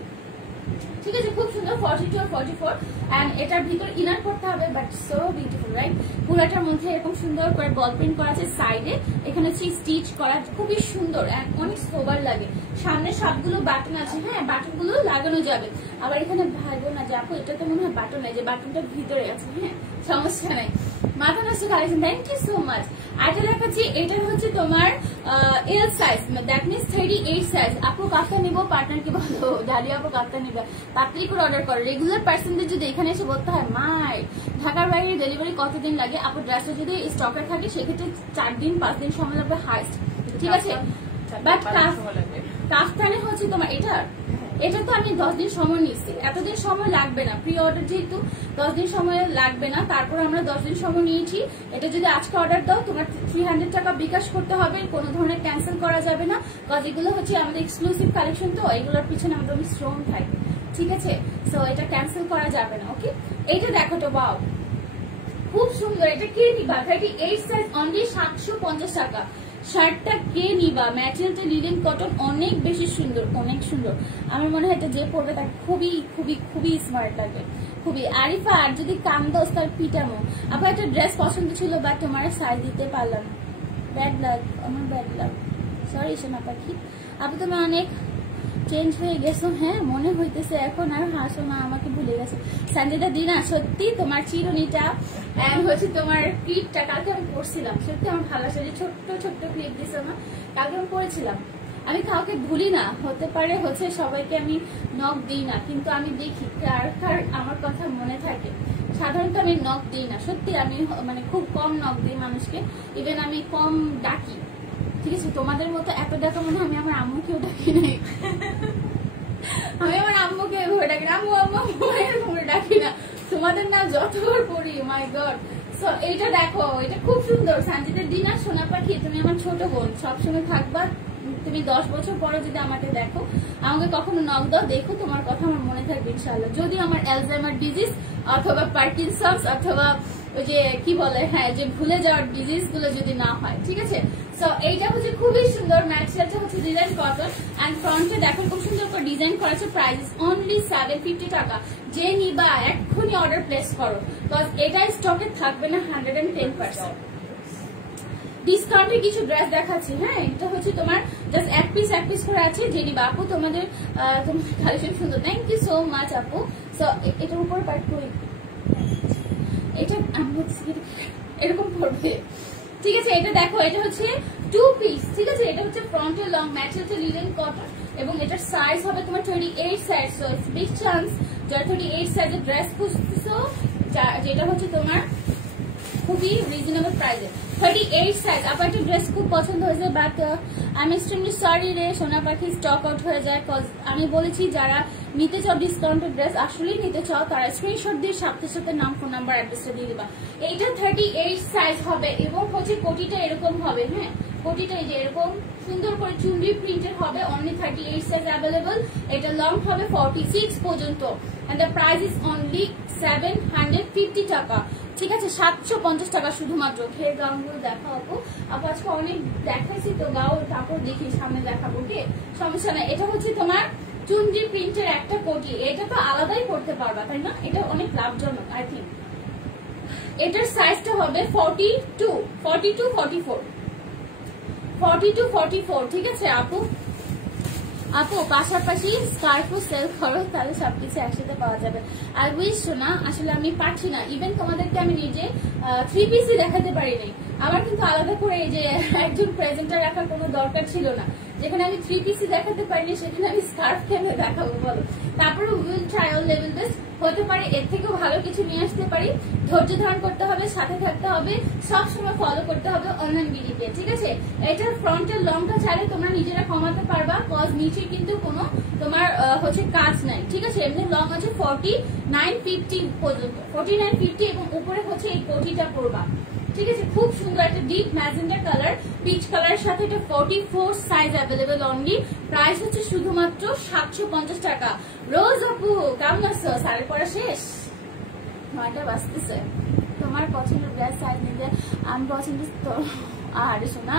ঠিক আছে? খুব সুন্দর, 42 আর 44। এন্ড এটার ভিতর ইনার করতে হবে, বাট সো বিউটিফুল, রাইট? পুরাটার মধ্যে এরকম সুন্দর করে বল প্রিন্ট করা আছে, সাইডে এখানে হচ্ছে স্টিচ করা, খুবই সুন্দর এন্ড অনেক সোবার লাগে। সামনে সবগুলো বাটন আছে, হ্যাঁ, বাটন গুলো লাগানো যাবে। আবার এখানে ভাইবো না যে আপু এটা তো মনে হয় বাটন নাই, যে বাটনটা ভিতরে আছে। হ্যাঁ, সমস্যা নাই, মাথা নষ্ট collection. Thank you so much. এটা দেখাচ্ছি, এটা হচ্ছে তোমার L size, that means 38 size. আপু কাপটা নিবো, পার্টনার কি বলো? ডালি আপু কাপটা নিবে, তাড়াতাড়ি করে অর্ডার করো। রেগুলার পার্সেন্টেজ যদি এখানে এসে বলতে হয় মাই ঢাকার বাইরে ডেলিভারি কতদিন লাগে, আপু ড্রেসটা যদি স্টকে থাকে সেক্ষেত্রে 4 দিন 5 দিন সময় লাগবে হাইস্ট, ঠিক আছে? বাট কাফতানে হচ্ছে তোমার এটা তো আমি 10 দিন সময় নিচ্ছি, এতদিন সময় লাগবে না, প্রি অর্ডার যেহেতু 10 দিন সময় লাগবে না। তারপর আমরা 10 দিন সময় নিয়েছি। এটা যদি আজকে অর্ডার দাও, তোমার 300 টাকা বিকাশ করতে হবে, কোনো ধরনের ক্যান্সেল করা যাবে না, কারণ এগুলো হচ্ছে আমাদের এক্সক্লুসিভ কালেকশন, তো এগুলোর পিছনে আমাদের অনেক শ্রম থাকে, ঠিক আছে? সো এটা ক্যান্সেল করা যাবে না। ওকে, এইটা দেখো তো, ওয়াও খুব সুন্দর। এটা কে নিবা? 38 সাইজ, অনলি 750 টাকা। শার্টটা কে নিবা? ম্যাটেরিয়ালটা লিনেন কটন, অনেক বেশি সুন্দর, অনেক সুন্দর। আমার মনে হয় এটা যে পরবে তার খুবই খুবই খুবই স্মার্ট লাগবে, খুবই। আরিফা, আর যদি কান দোস তার পিটামো। আবার একটা ড্রেস পছন্দ ছিল, বাট তোমার সাইজ দিতে পারলাম, ব্যাড লাক, আমার ব্যাড লাক, সরি সোনা পাখি। আপু তুমি অনেক চেঞ্জ হয়ে গেছো। হ্যাঁ, মনে হইতেছে এখন, আর হাসো না, আমাকে ভুলে গেছে। সানডেটা দিন আর সত্যি তোমার চিরুনিটা হচ্ছে তোমার ক্লিপটা কালকে আমি পড়ছিলাম, সত্যি আমার ভালো লাগছে, ছোট্ট ছোট্ট ক্লিপ দিছো না, কালকে আমি পড়েছিলাম। আমি কাউকে ভুলি না, হতে পারে হচ্ছে সবাইকে আমি নক দিই না, কিন্তু আমি দেখি কার কার আমার কথা মনে থাকে। সাধারণত আমি নক দিই না, সত্যি আমি মানে খুব কম নক দিই মানুষকে, ইভেন আমি কম ডাকি, ঠিক আছে? তোমাদের মতো এত ডাকা মনে হয় আমি আমার আম্মুকেও ডাকি নাই, আমি আমার আম্মুকে এভাবে ডাকি না, আম্মু আম্মু এরকম ডাকি না, তোমাদের না যতবার পড়ি, মাই গড। সো এটা দেখো, এটা খুব সুন্দর। সানজিদের দিন আর সোনা পাখি, তুমি আমার ছোট বোন, সবসময় থাকবা। তুমি 10 বছর পরে যদি আমাকে দেখো, আমাকে কখনো নক দাও, দেখো তোমার কথা আমার মনে থাকবে ইনশাআল্লাহ। যদি আমার অ্যালজাইমার ডিজিজ অথবা পার্কিনসন্স অথবা ওই যে কি বলে, হ্যাঁ, যে ভুলে যাওয়ার ডিজিজ গুলো যদি না হয়, ঠিক আছে? সো এইটা হচ্ছে খুবই সুন্দর, ম্যাটেরিয়ালটা হচ্ছে ডিজাইন কটন, এন্ড ফ্রন্টে দেখো খুব সুন্দর করে ডিজাইন করেছে। প্রাইস অনলি 750 টাকা। যে নিবা এক্ষুনি অর্ডার প্লেস করো, বিকজ এটা স্টকে থাকবে না 110%। ডিসকাউন্টে কিছু ড্রেস দেখাচ্ছি। হ্যাঁ, এটা হচ্ছে তোমার জাস্ট এক পিস করে আছে। জেনি আপু তোমাদের কালেকশন সুন্দর, থ্যাংক ইউ সো মাচ আপু। সো এটার উপর পার্ট করি, এটা এরকম পড়বে, ঠিক আছে। এটা দেখো, এটা হচ্ছে 2 পিস, ঠিক আছে। এটা হচ্ছে ফ্রন্টে লং ম্যাটেরিয়াল লিনেন কটন এবং এটার সাইজ হবে তোমার 28 size. So it's big chance যারা 28 সাইজের ড্রেস খুঁজতেছো, যেটা হচ্ছে তোমার খুবই রিজনেবল প্রাইসে 38 সাইজ। আপনার একটা ড্রেস খুব পছন্দ হয়েছে, but I am extremely sorry রে সোনা পাখি, স্টক আউট হয়ে যায়। কজ আমি বলেছি যারা নিতে চাও ডিসকাউন্টেড ড্রেস, আসলেই নিতে চাও, তারা স্ক্রিনশট দিয়ে সাথে সাথে নাম, ফোন নাম্বার, অ্যাড্রেসটা দিয়ে দিবা। এইটা 38 সাইজ হবে এবং হচ্ছে কোটিটা এরকম হবে। হ্যাঁ, কোটিটা এই যে এরকম সুন্দর করে চুনরি প্রিন্টের হবে। Only 38 size available. এটা লং হবে 46 পর্যন্ত and the price is only 750 টাকা, ঠিক আছে। 750 টাকা শুধুমাত্র। ঘের গাউনগুলো দেখাবো আপু, আজকে অনেক দেখাইছি তো গাউন, তারপর দেখি সামনে দেখাবো, ওকে, সমস্যা নাই। এটা হচ্ছে তোমার চুনরি প্রিন্টের একটা কোটি, এটা তো আলাদাই করতে পারবা, তাই না? এটা অনেক লাভজনক আই থিঙ্ক। এটার সাইজটা হবে 42, 44, ঠিক আছে আপু। আপু পাশাপাশি স্কার্ফও সেল করো, তাহলে সবকিছু একসাথে পাওয়া যাবে। আর উইশ শোনা, আসলে আমি পারছি না, ইভেন তোমাদেরকে আমি নিজে 3 পিসই দেখাতে পারি নাই। আমার কিন্তু আলাদা করে এই যে একজন প্রেজেন্টার রাখার কোনো দরকার ছিল না। যেখানে আমি 3 পিসই দেখাতে পারিনি, সেখানে আমি স্কার্ফ কেন দেখাবো বলো? তারপরে will try all level best, হতে পারে এর থেকেও ভালো কিছু নিয়ে আসতে পারি। ধৈর্য ধারণ করতে হবে, সাথে থাকতে হবে, সবসময় ফলো করতে হবে অনলাইন বিডিকে, ঠিক আছে। এটার ফ্রন্টের লংটা চাইলে তোমরা নিজেরা কমাতে পারবা, কজ নিচে কিন্তু কোনো তোমার হচ্ছে কাজ নাই, ঠিক আছে। এমনি লং আছে 4950 পর্যন্ত, 4950 এবং উপরে হচ্ছে এই কোটিটা পড়বা, ঠিক আছে। খুব সুন্দর একটা ডিপ ম্যাজেন্ডা কালার, পিচ কালারের সাথে এটা 44 সাইজ অ্যাভেলেবেল অনলি। প্রাইস হচ্ছে শুধুমাত্র 750 টাকা। রোজ আপু কেমন আছো? সাড়ে পড়া শেষ, 9টা বাজতেছে। তোমার পছন্দের ড্রেস সাইজ নিতে আমি পছন্দ আর শোনা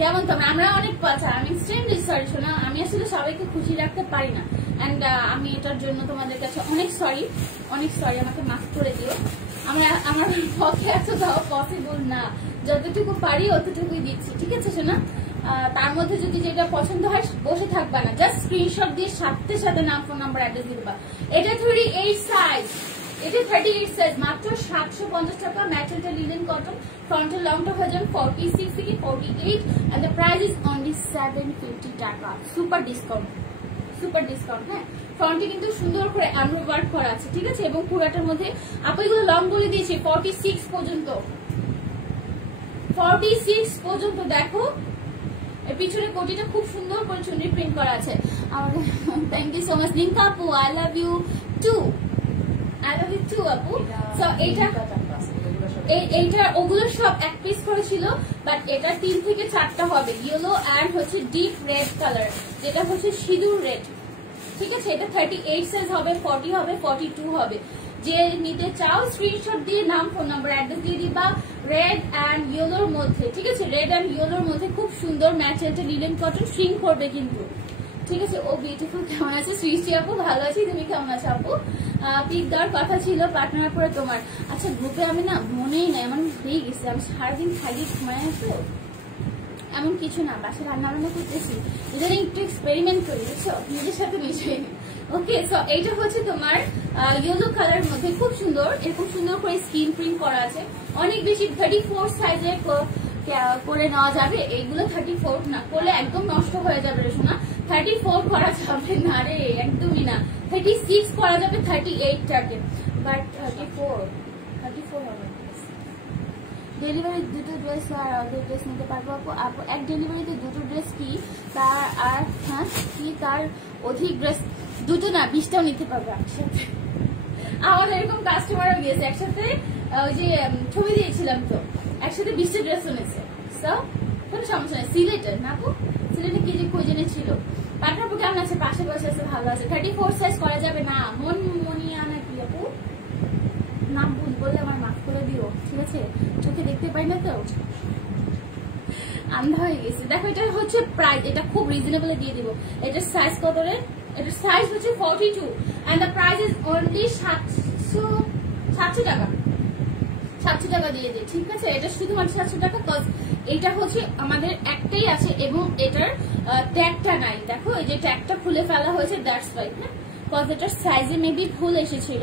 কেমন তোমরা? আমরা অনেক পছন্দ, আমি এক্সট্রিমলি সরি শোনা, আমি আসলে সবাইকে খুশি রাখতে পারি না। এন্ড আমি এটার জন্য তোমাদের কাছে অনেক সরি, আমাকে মাফ করে দিও। আমার পক্ষে এত দেওয়া পসিবল না, যতটুকু পারি অতটুকুই দিচ্ছি, ঠিক আছে শোনা। তার মধ্যে যদি যেটা পছন্দ হয় বসে থাকবা না, জাস্ট স্ক্রিনশট দিয়ে সাথে সাথে নাম, ফোন নাম্বার, অ্যাড্রেস দিয়ে দিবা। এটা 38 সাইজ, এটা 38 সাইজ, মাত্র 750 টাকা। ম্যাটেরিয়াল লিনেন কটন, ফ্রন্টের লংটা হয়ে যাবে 46 থেকে 48 and the price is only 750 টাকা। Super discount. হ্যাঁ, ফ্রন্টে কিন্তু সুন্দর করে এমব্রয়ডারি ওয়ার্ক করা আছে, ঠিক আছে। এবং পুরাটার মধ্যে আপু এগুলো লং বলে দিয়েছি 46 পর্যন্ত, দেখো এর পিছনে কোটিটা খুব সুন্দর করে চুনরি প্রিন্ট করা আছে। আমাদের থ্যাংক ইউ সো মাচ লিঙ্কা আপু, আই লাভ ইউ টু আপু। সো এইটা ওগুলো সব এক পিস করে ছিল, বাট এটা 3 থেকে 4টা হবে, ইয়েলো অ্যান্ড হচ্ছে ডিপ রেড কালার, যেটা হচ্ছে সিঁদুর রেড, ঠিক আছে। এটা 38 সাইজ হবে, 40 হবে, 42 হবে। যে নিতে চাও স্ক্রিনশট দিয়ে নাম, ফোন নাম্বার, অ্যাড্রেস দিয়ে দিবা। রেড অ্যান্ড ইয়েলোর মধ্যে, ঠিক আছে, রেড অ্যান্ড ইয়েলোর মধ্যে খুব সুন্দর ম্যাটেরিয়ালটা লিনেন কটন, শ্রিঙ্ক করবে কিন্তু, ঠিক আছে। ও বিউটিফুল কেমন আছে? সৃষ্টি আপু ভালো আছি, তুমি কেমন আছো আপু? পিক দেওয়ার কথা ছিল পার্টনার পরে তোমার। আচ্ছা গ্রুপে আমি না মনেই নাই, আমার হয়ে গেছে, আমি সারাদিন খালি ঘুমাই তো, এমন কিছু না, বাসায় রান্না করতেছি, এদের একটু এক্সপেরিমেন্ট করি, বুঝছো, নিজের সাথে নিজে। ওকে, সো এইটা হচ্ছে তোমার ইয়েলো কালার মধ্যে খুব সুন্দর, এরকম সুন্দর করে স্কিন প্রিন্ট করা আছে। অনেক বেশি 34 সাইজে করে নেওয়া যাবে। এইগুলো 34 না করলে একদম নষ্ট হয়ে যাবে রে শোনা। 34 করা যাবে না রে, একদমই না। 36 করা যাবে 38 টাকে, বাট 34 হবে। ডেলিভারি দুটো ড্রেস আর অর্ধেক ড্রেস নিতে পারবো আপু? আপু এক ডেলিভারিতে দুটো ড্রেস কি তার আর হ্যাঁ কি তার অধিক ড্রেস? দুটো না 20টাও নিতে পারবো একসাথে। আমার এরকম কাস্টমারও গিয়েছে একসাথে, ওই যে ছবি দিয়েছিলাম তো, একসাথে 20টা ড্রেস এনেছে। সো কোনো সমস্যা নেই। সিলেটের না আপু, সিলেটে কি যে খোঁজেনে ছিল। পার্টনার আপু কেমন আছে? পাশে বসে আছে, ভালো আছে। 34 সাইজ করা যাবে না? মনিয়া নাকি আপু? নাম ভুল বললে আমার মাফ করে দিও, ঠিক আছে, চোখে দেখতে পাই না তো, আন্ধা হয়ে গেছে। দেখো এটা হচ্ছে প্রাইস, এটা খুব রিজনেবল দিয়ে দিব। এটার সাইজ কত রে? এটার সাইজ হচ্ছে 42 and the price is only 700 টাকা। 700 টাকা দিয়ে দিই, ঠিক আছে। এটা শুধুমাত্র 700 টাকা, কজ এটা হচ্ছে আমাদের একটাই আছে এবং এটার ট্যাগটা নাই। দেখো এই যে ট্যাগটা খুলে ফেলা হয়েছে, দ্যাটস ওয়াই, হ্যাঁ, কজ এটার সাইজে মেবি ভুল এসেছিল।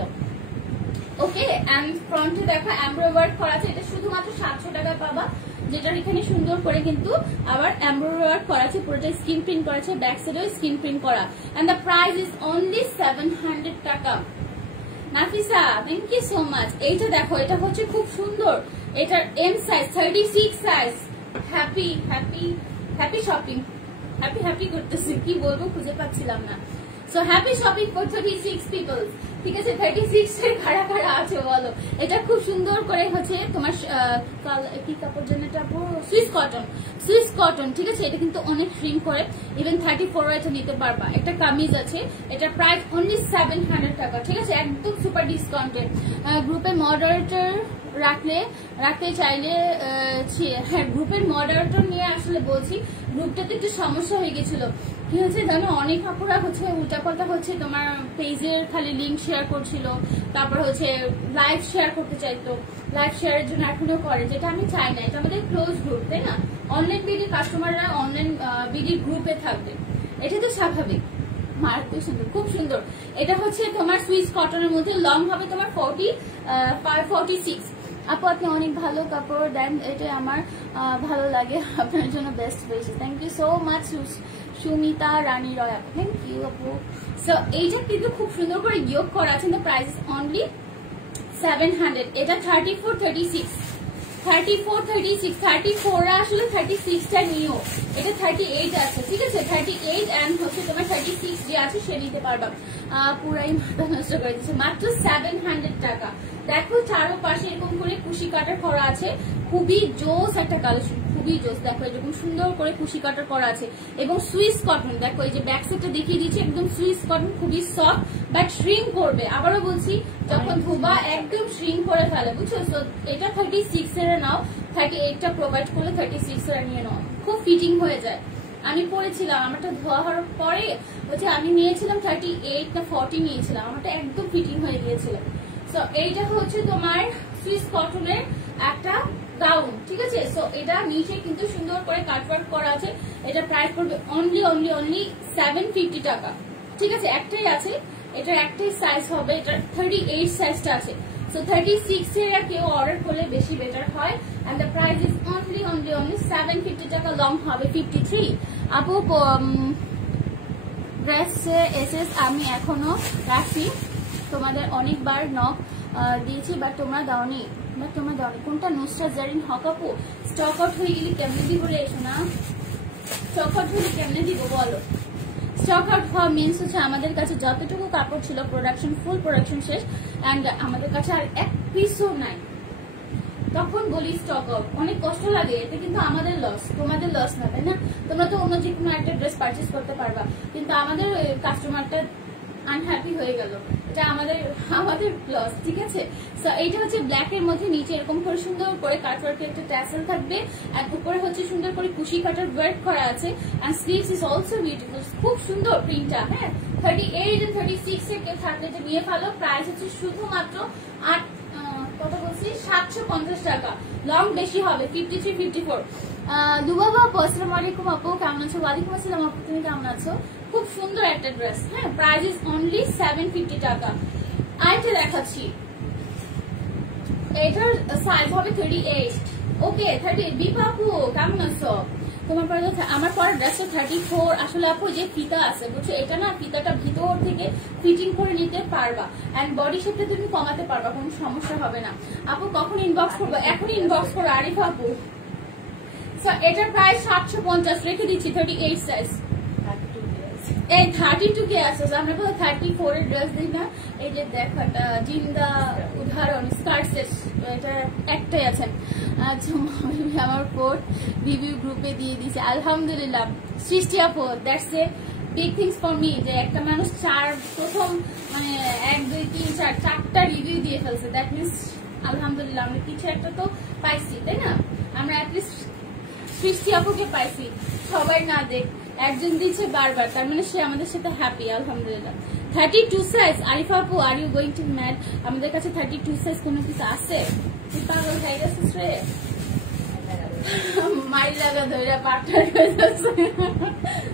ওকে, এন্ড ফ্রন্টে দেখো এমব্রয়ডারি ওয়ার্ক করা আছে, এটা শুধুমাত্র 700 টাকায় পাবা, যেটার এখানে সুন্দর করে কিন্তু আবার এমব্রয়ডারি ওয়ার্ক করা আছে, পুরোটা স্ক্রিন প্রিন্ট করা আছে, ব্যাক সাইডেও স্ক্রিন প্রিন্ট করা, and the price is only 700 টাকা। Nafisa, thank you so much. এইটা দেখো, এটা হচ্ছে খুব সুন্দর, এটার M size 36 size. Happy happy happy shopping, happy happy করতেছি, কি বলবো খুঁজে পাচ্ছিলাম না। So happy shopping for 36 people, ঠিক আছে? 36 এর কারা কারা আছে বলো? এটা খুব সুন্দর করে হচ্ছে তোমার কি কাপড় যেন এটা, সুইস কটন, সুইস কটন, ঠিক আছে? এটা কিন্তু অনেক শ্রিঙ্ক করে, ইভেন 34 এটা নিতে পারবা। একটা কামিজ আছে, এটা প্রাইস অনলি 700 টাকা, ঠিক আছে? একদম সুপার ডিসকাউন্টে। গ্রুপে মডারেটর রাখতে চাইলে, হ্যাঁ, গ্রুপের মডারেটর নিয়ে আসলে বলছি, গ্রুপটাতে একটু সমস্যা হয়ে গেছিল। কি হচ্ছে জানো, অনেক আপুরা হচ্ছে উল্টাপাল্টা হচ্ছে তোমার পেজের খালি লিঙ্ক শেয়ার করছিল, তারপর হচ্ছে লাইভ শেয়ার করতে চাইতো, লাইভ শেয়ারের জন্য এখনো করে, যেটা আমি চাই না। এটা আমাদের ক্লোজ গ্রুপ, তাই না? অনলাইন বিডি কাস্টমাররা অনলাইন বিডি গ্রুপে থাকবে, এটা তো স্বাভাবিক। মারাত্মক সুন্দর, খুব সুন্দর। এটা হচ্ছে তোমার সুইস কটনের মধ্যে, লং হবে তোমার 46। আপু আপনি অনেক ভালো কাপড় দেন, এটা আমার ভালো লাগে, আপনার জন্য বেস্ট বেশি। Thank you so much Sumita Rani Roy আপু, থ্যাংক ইউ আপু। সো এইটা কিন্তু খুব সুন্দর করে যোগ করা আছে, প্রাইস প্রাইস অনলি 700। এটা 34, 36, 34, 36, 34 আসলে 36টা নিও, এটা 38 আছে, ঠিক আছে? 38 এন্ড হচ্ছে তোমার 36 যে আছে সে নিতে পারবা। পুরাই মাথা নষ্ট করে দিচ্ছে, মাত্র 700 টাকা। দেখো চারোপাশে এরকম করে কুশি কাটার করা আছে, খুবই জোস একটা কালেকশন, খুবই জোস। দেখো এরকম সুন্দর করে কুশি কাটার করা আছে এবং সুইস কটন। দেখো এই যে ব্যাক সাইডটা দেখিয়ে দিচ্ছি, একদম সুইস কটন, খুবই সফট বাট শ্রিঙ্ক করবে। আবারও বলছি, যখন ধোবা একদম শ্রিঙ্ক করে ফেলে, বুঝছো? তো এটা 36 এর নাও, 38টা প্রোভাইড করলে 36 এর নিয়ে নাও, খুব ফিটিং হয়ে যায়। আমি পরেছিলাম, আমারটা ধোয়া হওয়ার পরে হচ্ছে আমি নিয়েছিলাম 38 না 40 নিয়েছিলাম, আমারটা একদম ফিটিং হয়ে গিয়েছিল। সো এইটা হচ্ছে তোমার সুইস কটনের একটা গাউন, ঠিক আছে? সো এটা নিচে কিন্তু সুন্দর করে কাটওয়ার্ক করা আছে, এটা প্রাইস পড়বে অনলি 750 টাকা, ঠিক আছে? একটাই আছে, এটা একটাই সাইজ হবে, এটা 38 সাইজটা আছে। সো 36 এর কেউ অর্ডার করলে বেশি বেটার হয়, and the price is only 750 টাকা। লং হবে 53। আপু ড্রেস এসএস আমি এখনো রাখি, তোমাদের অনেকবার নক দিয়েছি বাট তোমরা দাওনি, কোনটা? নুসরাত জারিন হক আপু, স্টক আউট হয়ে গেলে কেমনে দিব রে? শোনা, স্টক আউট হলে কেমনে দিব বলো? স্টক আউট হওয়া মিনস হচ্ছে আমাদের কাছে যতটুকু কাপড় ছিল প্রোডাকশন, ফুল প্রোডাকশন শেষ, এন্ড আমাদের কাছে আর এক পিসও নাই, তখন বলি স্টক আউট। অনেক কষ্ট লাগে, এতে কিন্তু আমাদের লস, তোমাদের লস না, তাই না? তোমরা তো অন্য যে কোনো একটা ড্রেস পারচেস করতে পারবা, কিন্তু আমাদের কাস্টমারটা আনহ্যাপি হয়ে গেল, এটা আমাদের লস, ঠিক আছে? সো এইটা হচ্ছে ব্ল্যাক এর মধ্যে, নিচে এরকম করে সুন্দর করে কাটওয়ার্কের একটা ট্যাসেল থাকবে, আর উপরে হচ্ছে সুন্দর করে কুশি কাটার ওয়ার্ক করা আছে, and sleeves is also beautiful, খুব সুন্দর প্রিন্টটা। হ্যাঁ, 38 এন্ড 36 এর কেউ থাকলে এটা নিয়ে ফেলো। প্রাইস হচ্ছে শুধুমাত্র 750 টাকা। লং বেশি হবে, 53, 54। দুবাবা আপু আসসালামু আলাইকুম আপু, কেমন আছো? ওয়ালাইকুম আসসালাম আপু, তুমি কেমন আছো? খুব সুন্দর একটা ড্রেস, হ্যাঁ, প্রাইস ইজ অনলি 750 টাকা। আরেকটা দেখাচ্ছি, এটার সাইজ হবে 38। ওকে, 38। বিপা আপু কেমন আছো? তোমার পরে আমার পরে ড্রেসটা 34। আসলে আপু যে ফিতা আছে, বুঝছো, এটা না ফিতাটা ভিতর থেকে ফিটিং করে নিতে পারবা, এন্ড বডি শেপটা তুমি কমাতে পারবা, কোনো সমস্যা হবে না। আপু কখন ইনবক্স করবো? এখন ইনবক্স করো আরিফা আপু। সো এটার প্রাইস 750 রেখে দিচ্ছি, 38 সাইজ। এই 32 কে আছে, আমরা কোথাও 34 এর ড্রেস দিই না। এই যে দেখো একটা জিন্দা উদাহরণ, স্কার্ট সেট, এটা একটাই আছে। আচ্ছা, আমার কোড রিভিউ গ্রুপে দিয়ে দিয়েছে, আলহামদুলিল্লাহ। সৃষ্টি আপু, that's a big things for me, যে একটা মানুষ প্রথম মানে 1, 2, 3, 4 4টা রিভিউ দিয়ে ফেলছে, দ্যাট মিনস আলহামদুলিল্লাহ আমরা কিছু একটা তো পাইছি, তাই না? আমরা অ্যাটলিস্ট সৃষ্টি আপুকে পাইছি, সবাই না দেখ, একজন দিচ্ছে বারবার, তার মানে সে আমাদের সাথে হ্যাপি, আলহামদুলিল্লাহ। 32 সাইজ, আরিফা আপু are you going to mad? আমাদের কাছে 32 সাইজ কোনো কিছু আছে? তুই পাগল হয়ে গেছিস রে? মাইল লাগা ধরে পার্টনার হয়ে যাচ্ছে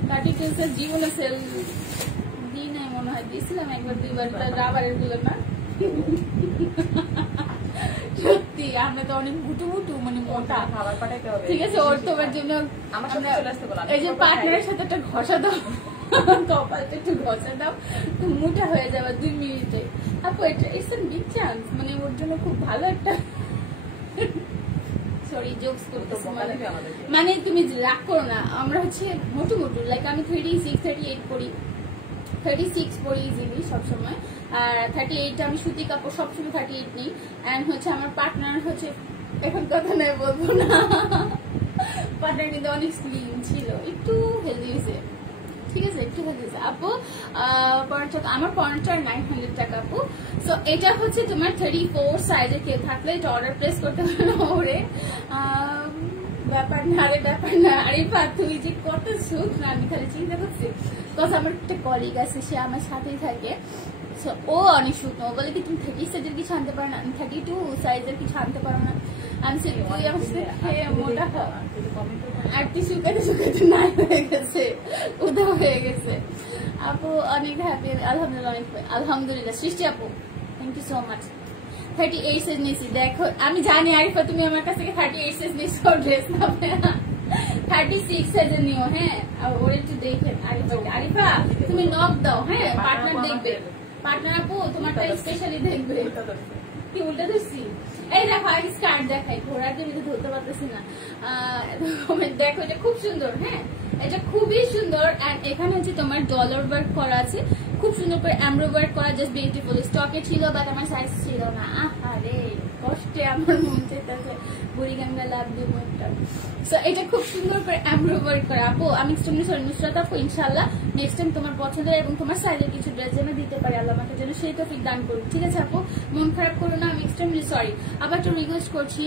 32 সাইজ জীবনে সেল দিই নাই মনে হয়, দিয়েছিলাম একবার দুইবার, রাবারের গুলো না। সত্যি আমরা তো অনেক মুটু মুটু মানে মোটা খাবার পাঠাইতে হবে, ঠিক আছে। ওর তোমার জন্য আমার সাথে চলে আসতে বললাম, এই যে পার্টনারের সাথে একটা ঘষা দাও, কপালটা একটু ঘষা দাও, মোটা হয়ে যাবে 2 মিনিটে। আপু এটা ইটস এ বিগ চান্স, মানে ওর জন্য খুব ভালো একটা সরি জোকস করতেছি, মানে তুমি রাগ করো না। আমরা হচ্ছে মোটু মোটু, লাইক আমি 36 38 পড়ি, 36 পড়ি ইজিলি সবসময়, আর 38 আমি সুতি কাপড় সবসময় 38 নিই। অ্যান্ড হচ্ছে আমার পার্টনার হচ্ছে, এখন কথা নাই বলবো না, পার্টনার কিন্তু অনেক স্লিম ছিল, একটু হেলদি হয়েছে, ঠিক আছে, একটু হেলদি হয়েছে। আপু আমার পড়াটা 900 টাকা আপু। সো এটা হচ্ছে তোমার 34 সাইজের, কেউ থাকলে এটা অর্ডার প্লেস করতে পারো। ওরে ব্যাপার না রে, ব্যাপার না। আরিফা তুই যে কত সুখ না, আমি খালি চিন্তা করছি, বিকজ আমার একটা কলিগ আছে, সে আমার সাথেই থাকে, ও অনেক সুখ না, ও বলে কি তুমি 30 সাইজের কিছু আনতে পারো না, 32 সাইজের কিছু আনতে পারো না। আমি তুই আমার সাথে খেয়ে মোটা খাওয়া, আর তুই শুকাতে শুকাতে নাই হয়ে গেছে, উদা হয়ে গেছে। আপু অনেক হ্যাপি, আলহামদুলিল্লাহ, অনেক আলহামদুলিল্লাহ। সৃষ্টি আপু thank you so much. 38 size নিয়েছি, দেখো আমি জানি আরিফা তুমি আমার কাছ থেকে 38 সাইজ নিয়েছো, ড্রেস নামে 36 সাইজের নিও, হ্যাঁ। ওর একটু দেখেন আরিফা, তুমি নক দাও, হ্যাঁ, পার্টনার দেখবে, পার্টনার আপু তোমারটা স্পেশালি দেখবে। কি উল্টা ধরছি, এই দেখো আগে স্কার্ট দেখাই, ঘোড়ার জন্য ধরতে পারতেছি না, দেখো এটা খুব সুন্দর, হ্যাঁ এটা খুবই সুন্দর। এন্ড এখানে হচ্ছে তোমার ডলার ওয়ার্ক করা আছে, খুব সুন্দর করে এমব্রয়ডারি ওয়ার্ক করা, জাস্ট বিউটিফুল। স্টকে ছিল বাট আমার সাইজ ছিল না, আহারে কষ্টে আমার মন চাইতেছে বুড়িগঙ্গা লাভ দিব একটা। সো এটা খুব সুন্দর করে এমব্রয়ডারি ওয়ার্ক করা। আপু আমি এক্সট্রিমলি সরি নুসরাত আপু, ইনশাআল্লাহ নেক্সট টাইম তোমার পছন্দের এবং তোমার সাইজের কিছু ড্রেস যেন দিতে পারি, আল্লাহ আমাকে যেন সেই তৌফিক দান করুন, ঠিক আছে আপু, মন খারাপ করো না, আমি এক্সট্রিমলি সরি। আবার একটু রিকোয়েস্ট করছি,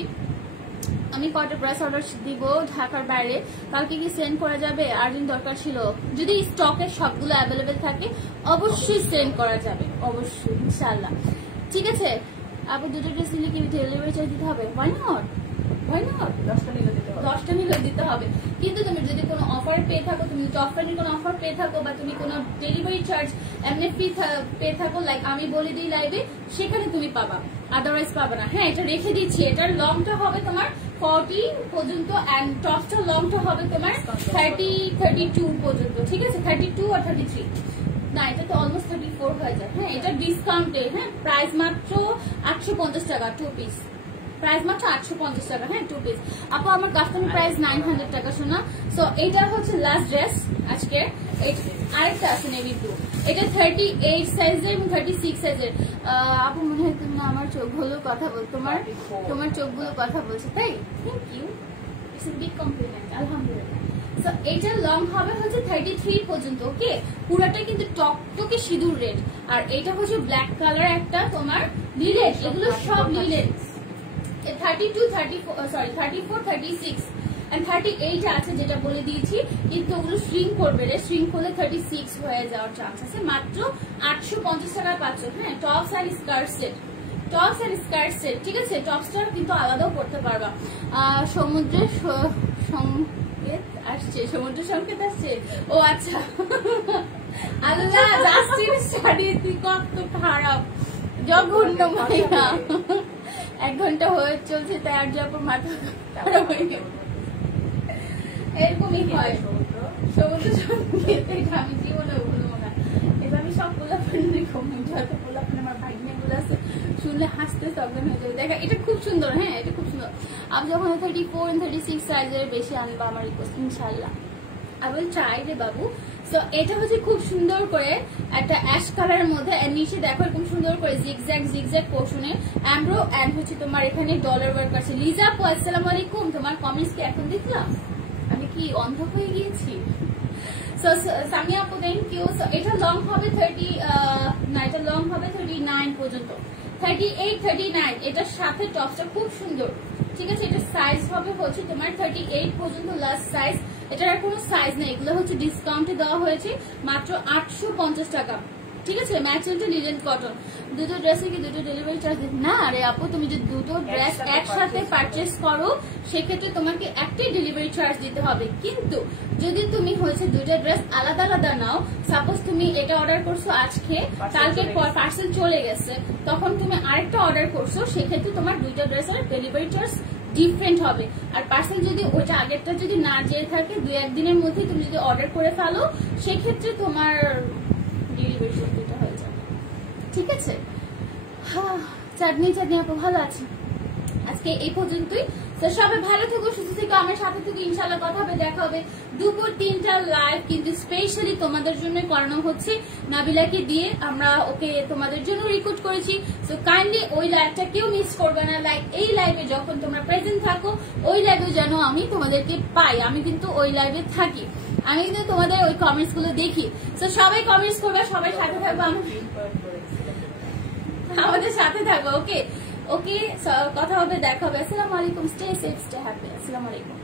আমি কয়টা ড্রেস অর্ডার দিব ঢাকার বাইরে, কালকে কি সেন্ড করা যাবে? আর্জেন্ট দরকার ছিল, যদি স্টকে সবগুলো অ্যাভেলেবেল থাকে অবশ্যই সেন্ড করা যাবে, অবশ্যই ইনশাআল্লাহ, ঠিক আছে আপু। দুটো ড্রেস নিলে কি ডেলিভারি চার্জ দিতে হবে? Why not? 10টা নিলে দিতে হবে, কিন্তু তুমি যদি কোনো অফার পেয়ে থাকো, তুমি যদি অফারের কোনো অফার পেয়ে থাকো, বা তুমি কোনো ডেলিভারি চার্জ এমনি ফি পেয়ে থাকো, লাইক আমি বলে দিই লাইভে, সেখানে তুমি পাবা, আদারওয়াইজ পাবে না। হ্যাঁ এটা রেখে দিচ্ছি, এটার লংটা হবে তোমার 40 পর্যন্ত, এন্ড টপটা লংটা হবে তোমার 32 পর্যন্ত, ঠিক আছে, 32 আর 33 না, এটা তো অলমোস্ট 34 হয়ে যায়। হ্যাঁ এটা ডিসকাউন্টে, হ্যাঁ প্রাইস মাত্র 850 টাকা 2 পিস, প্রাইস মাত্র 850 টাকা, হ্যাঁ 2 পিস। আপু আমার কাস্টমার প্রাইস 900 টাকা শোনা। সো এটা হচ্ছে লাস্ট ড্রেস আজকে, আরেকটা আছে নেভি ব্লু, এটা 38 সাইজের এবং 36 সাইজের। আপু মনে হয় তুমি আমার চোখগুলো কথা বল, তোমার চোখগুলো কথা বলছে, তাই thank you, it's a big compliment, আলহামদুলিল্লাহ। সো এটা লং হবে হচ্ছে 33 পর্যন্ত, ওকে, পুরাটা কিন্তু টকটকে সিঁদুর রেড, আর এটা হচ্ছে ব্ল্যাক কালার একটা তোমার লিলেট, এগুলো সব লিলেট। 32 34 সরি 34 36 এন্ড 38 আছে যেটা বলে দিয়েছি, কিন্তু ওগুলো স্ট্রিং করবে রে, স্ট্রিং করলে 36 হয়ে যাওয়ার চান্স আছে। মাত্র 850 টাকা পাচ্ছ, হ্যাঁ tops and skirt set, tops and skirt set, ঠিক আছে, টপসটা কিন্তু আলাদাও করতে পারবা। সমুদ্রের সংকেত আসছে, সমুদ্র সংকেত আসছে, ও আচ্ছা আল্লাহ জাস্টিন স্টাডি কত খারাপ, জঘন্য মাইয়া, 1 ঘন্টা হয়ে চলছে, তাই আর যাবো মাথা খারাপ হয়ে গেল, এরকমই হয়। সমুদ্র সংকেত আমি জীবনে ভুলবো না, এবার আমি সব গোলাপানি ঘুমাই, যত গোলাপানি আমার ভাগ্নে গুলো আছে শুনলে হাসতে সবজন হয়ে যাবে। দেখা এটা খুব সুন্দর, হ্যাঁ এটা খুব সুন্দর। আমি যখন 34 and 36 সাইজের বেশি আনবো, আমার রিকোয়েস্ট ইনশাল্লাহ আই উইল ট্রাই রে বাবু। সো এটা হচ্ছে খুব সুন্দর করে একটা অ্যাশ কালারের মধ্যে, নিচে দেখো এরকম সুন্দর করে জিগজ্যাগ পোর্শনে এমব্রো, এন্ড হচ্ছে তোমার এখানে ডলার ওয়ার্ক আছে। লিজা আপু আসসালামু আলাইকুম, তোমার কমেন্টস কি এখন দেখলাম, আমি কি অন্ধ হয়ে গিয়েছি? সো সামিয়া আপু থ্যাংক ইউ। সো এটা লং হবে 30 না, এটা লং হবে 39 পর্যন্ত, 38 39, এটার সাথে টপসটা খুব সুন্দর, ঠিক আছে। এটা সাইজ হবে হচ্ছে তোমার 38 পর্যন্ত লাস্ট সাইজ, এটার আর কোনো সাইজ নেই, এগুলো হচ্ছে ডিসকাউন্টে দেওয়া হয়েছে মাত্র 850 টাকা, ঠিক আছে, ম্যাচিং টু লিনেন কটন। দুটো ড্রেসে কি দুটো ডেলিভারি চার্জ না? আরে আপু তুমি যদি দুটো ড্রেস একসাথে পারচেস করো সেক্ষেত্রে তোমাকে একটাই ডেলিভারি চার্জ দিতে হবে। কিন্তু যদি তুমি হয়েছে দুটো ড্রেস আলাদা আলাদা নাও, সাপোজ তুমি এটা অর্ডার করছো আজকে, কালকে পার্সেল চলে গেছে, তখন তুমি আরেকটা অর্ডার করছো, সেক্ষেত্রে তোমার দুইটা ড্রেসের ডেলিভারি চার্জ ডিফারেন্ট হবে। আর পার্সেল যদি ওইটা আগেরটা যদি না যেয়ে থাকে, 2-1 দিনের মধ্যে তুমি যদি অর্ডার করে ফেলো, সেক্ষেত্রে তোমার ডেলিভারি চার্জ দুটো হয়ে যাবে। ঠিক আছে, চাটনি আপু ভালো আছে। আজকে এই পর্যন্তই। তো সবাই ভালো থেকো, সুস্থ থেকো, আমার সাথে থেকে ইনশাল্লাহ কথা হবে, দেখা হবে দুপুর 3টার লাইভ, কিন্তু স্পেশালি তোমাদের জন্য করানো হচ্ছে। নাবিলাকে দিয়ে আমরা ওকে তোমাদের জন্য রিক্রুট করেছি। সো কাইন্ডলি ওই লাইভটা কেউ মিস করবে না। লাইক এই লাইভে যখন তোমরা প্রেজেন্ট থাকো, ওই লাইভে যেন আমি তোমাদেরকে পাই। আমি কিন্তু ওই লাইভে থাকি, আমি কিন্তু তোমাদের ওই কমেন্টস গুলো দেখি। তো সবাই কমেন্টস করবে, সবাই সাথে থাকবো, আমাদের সাথে থাকবো। ওকে ওকে, কথা হবে, দেখা হবে। আসসালামু আলাইকুম, স্টে সেফ, স্টে হ্যাপি। আসসালামু আলাইকুম।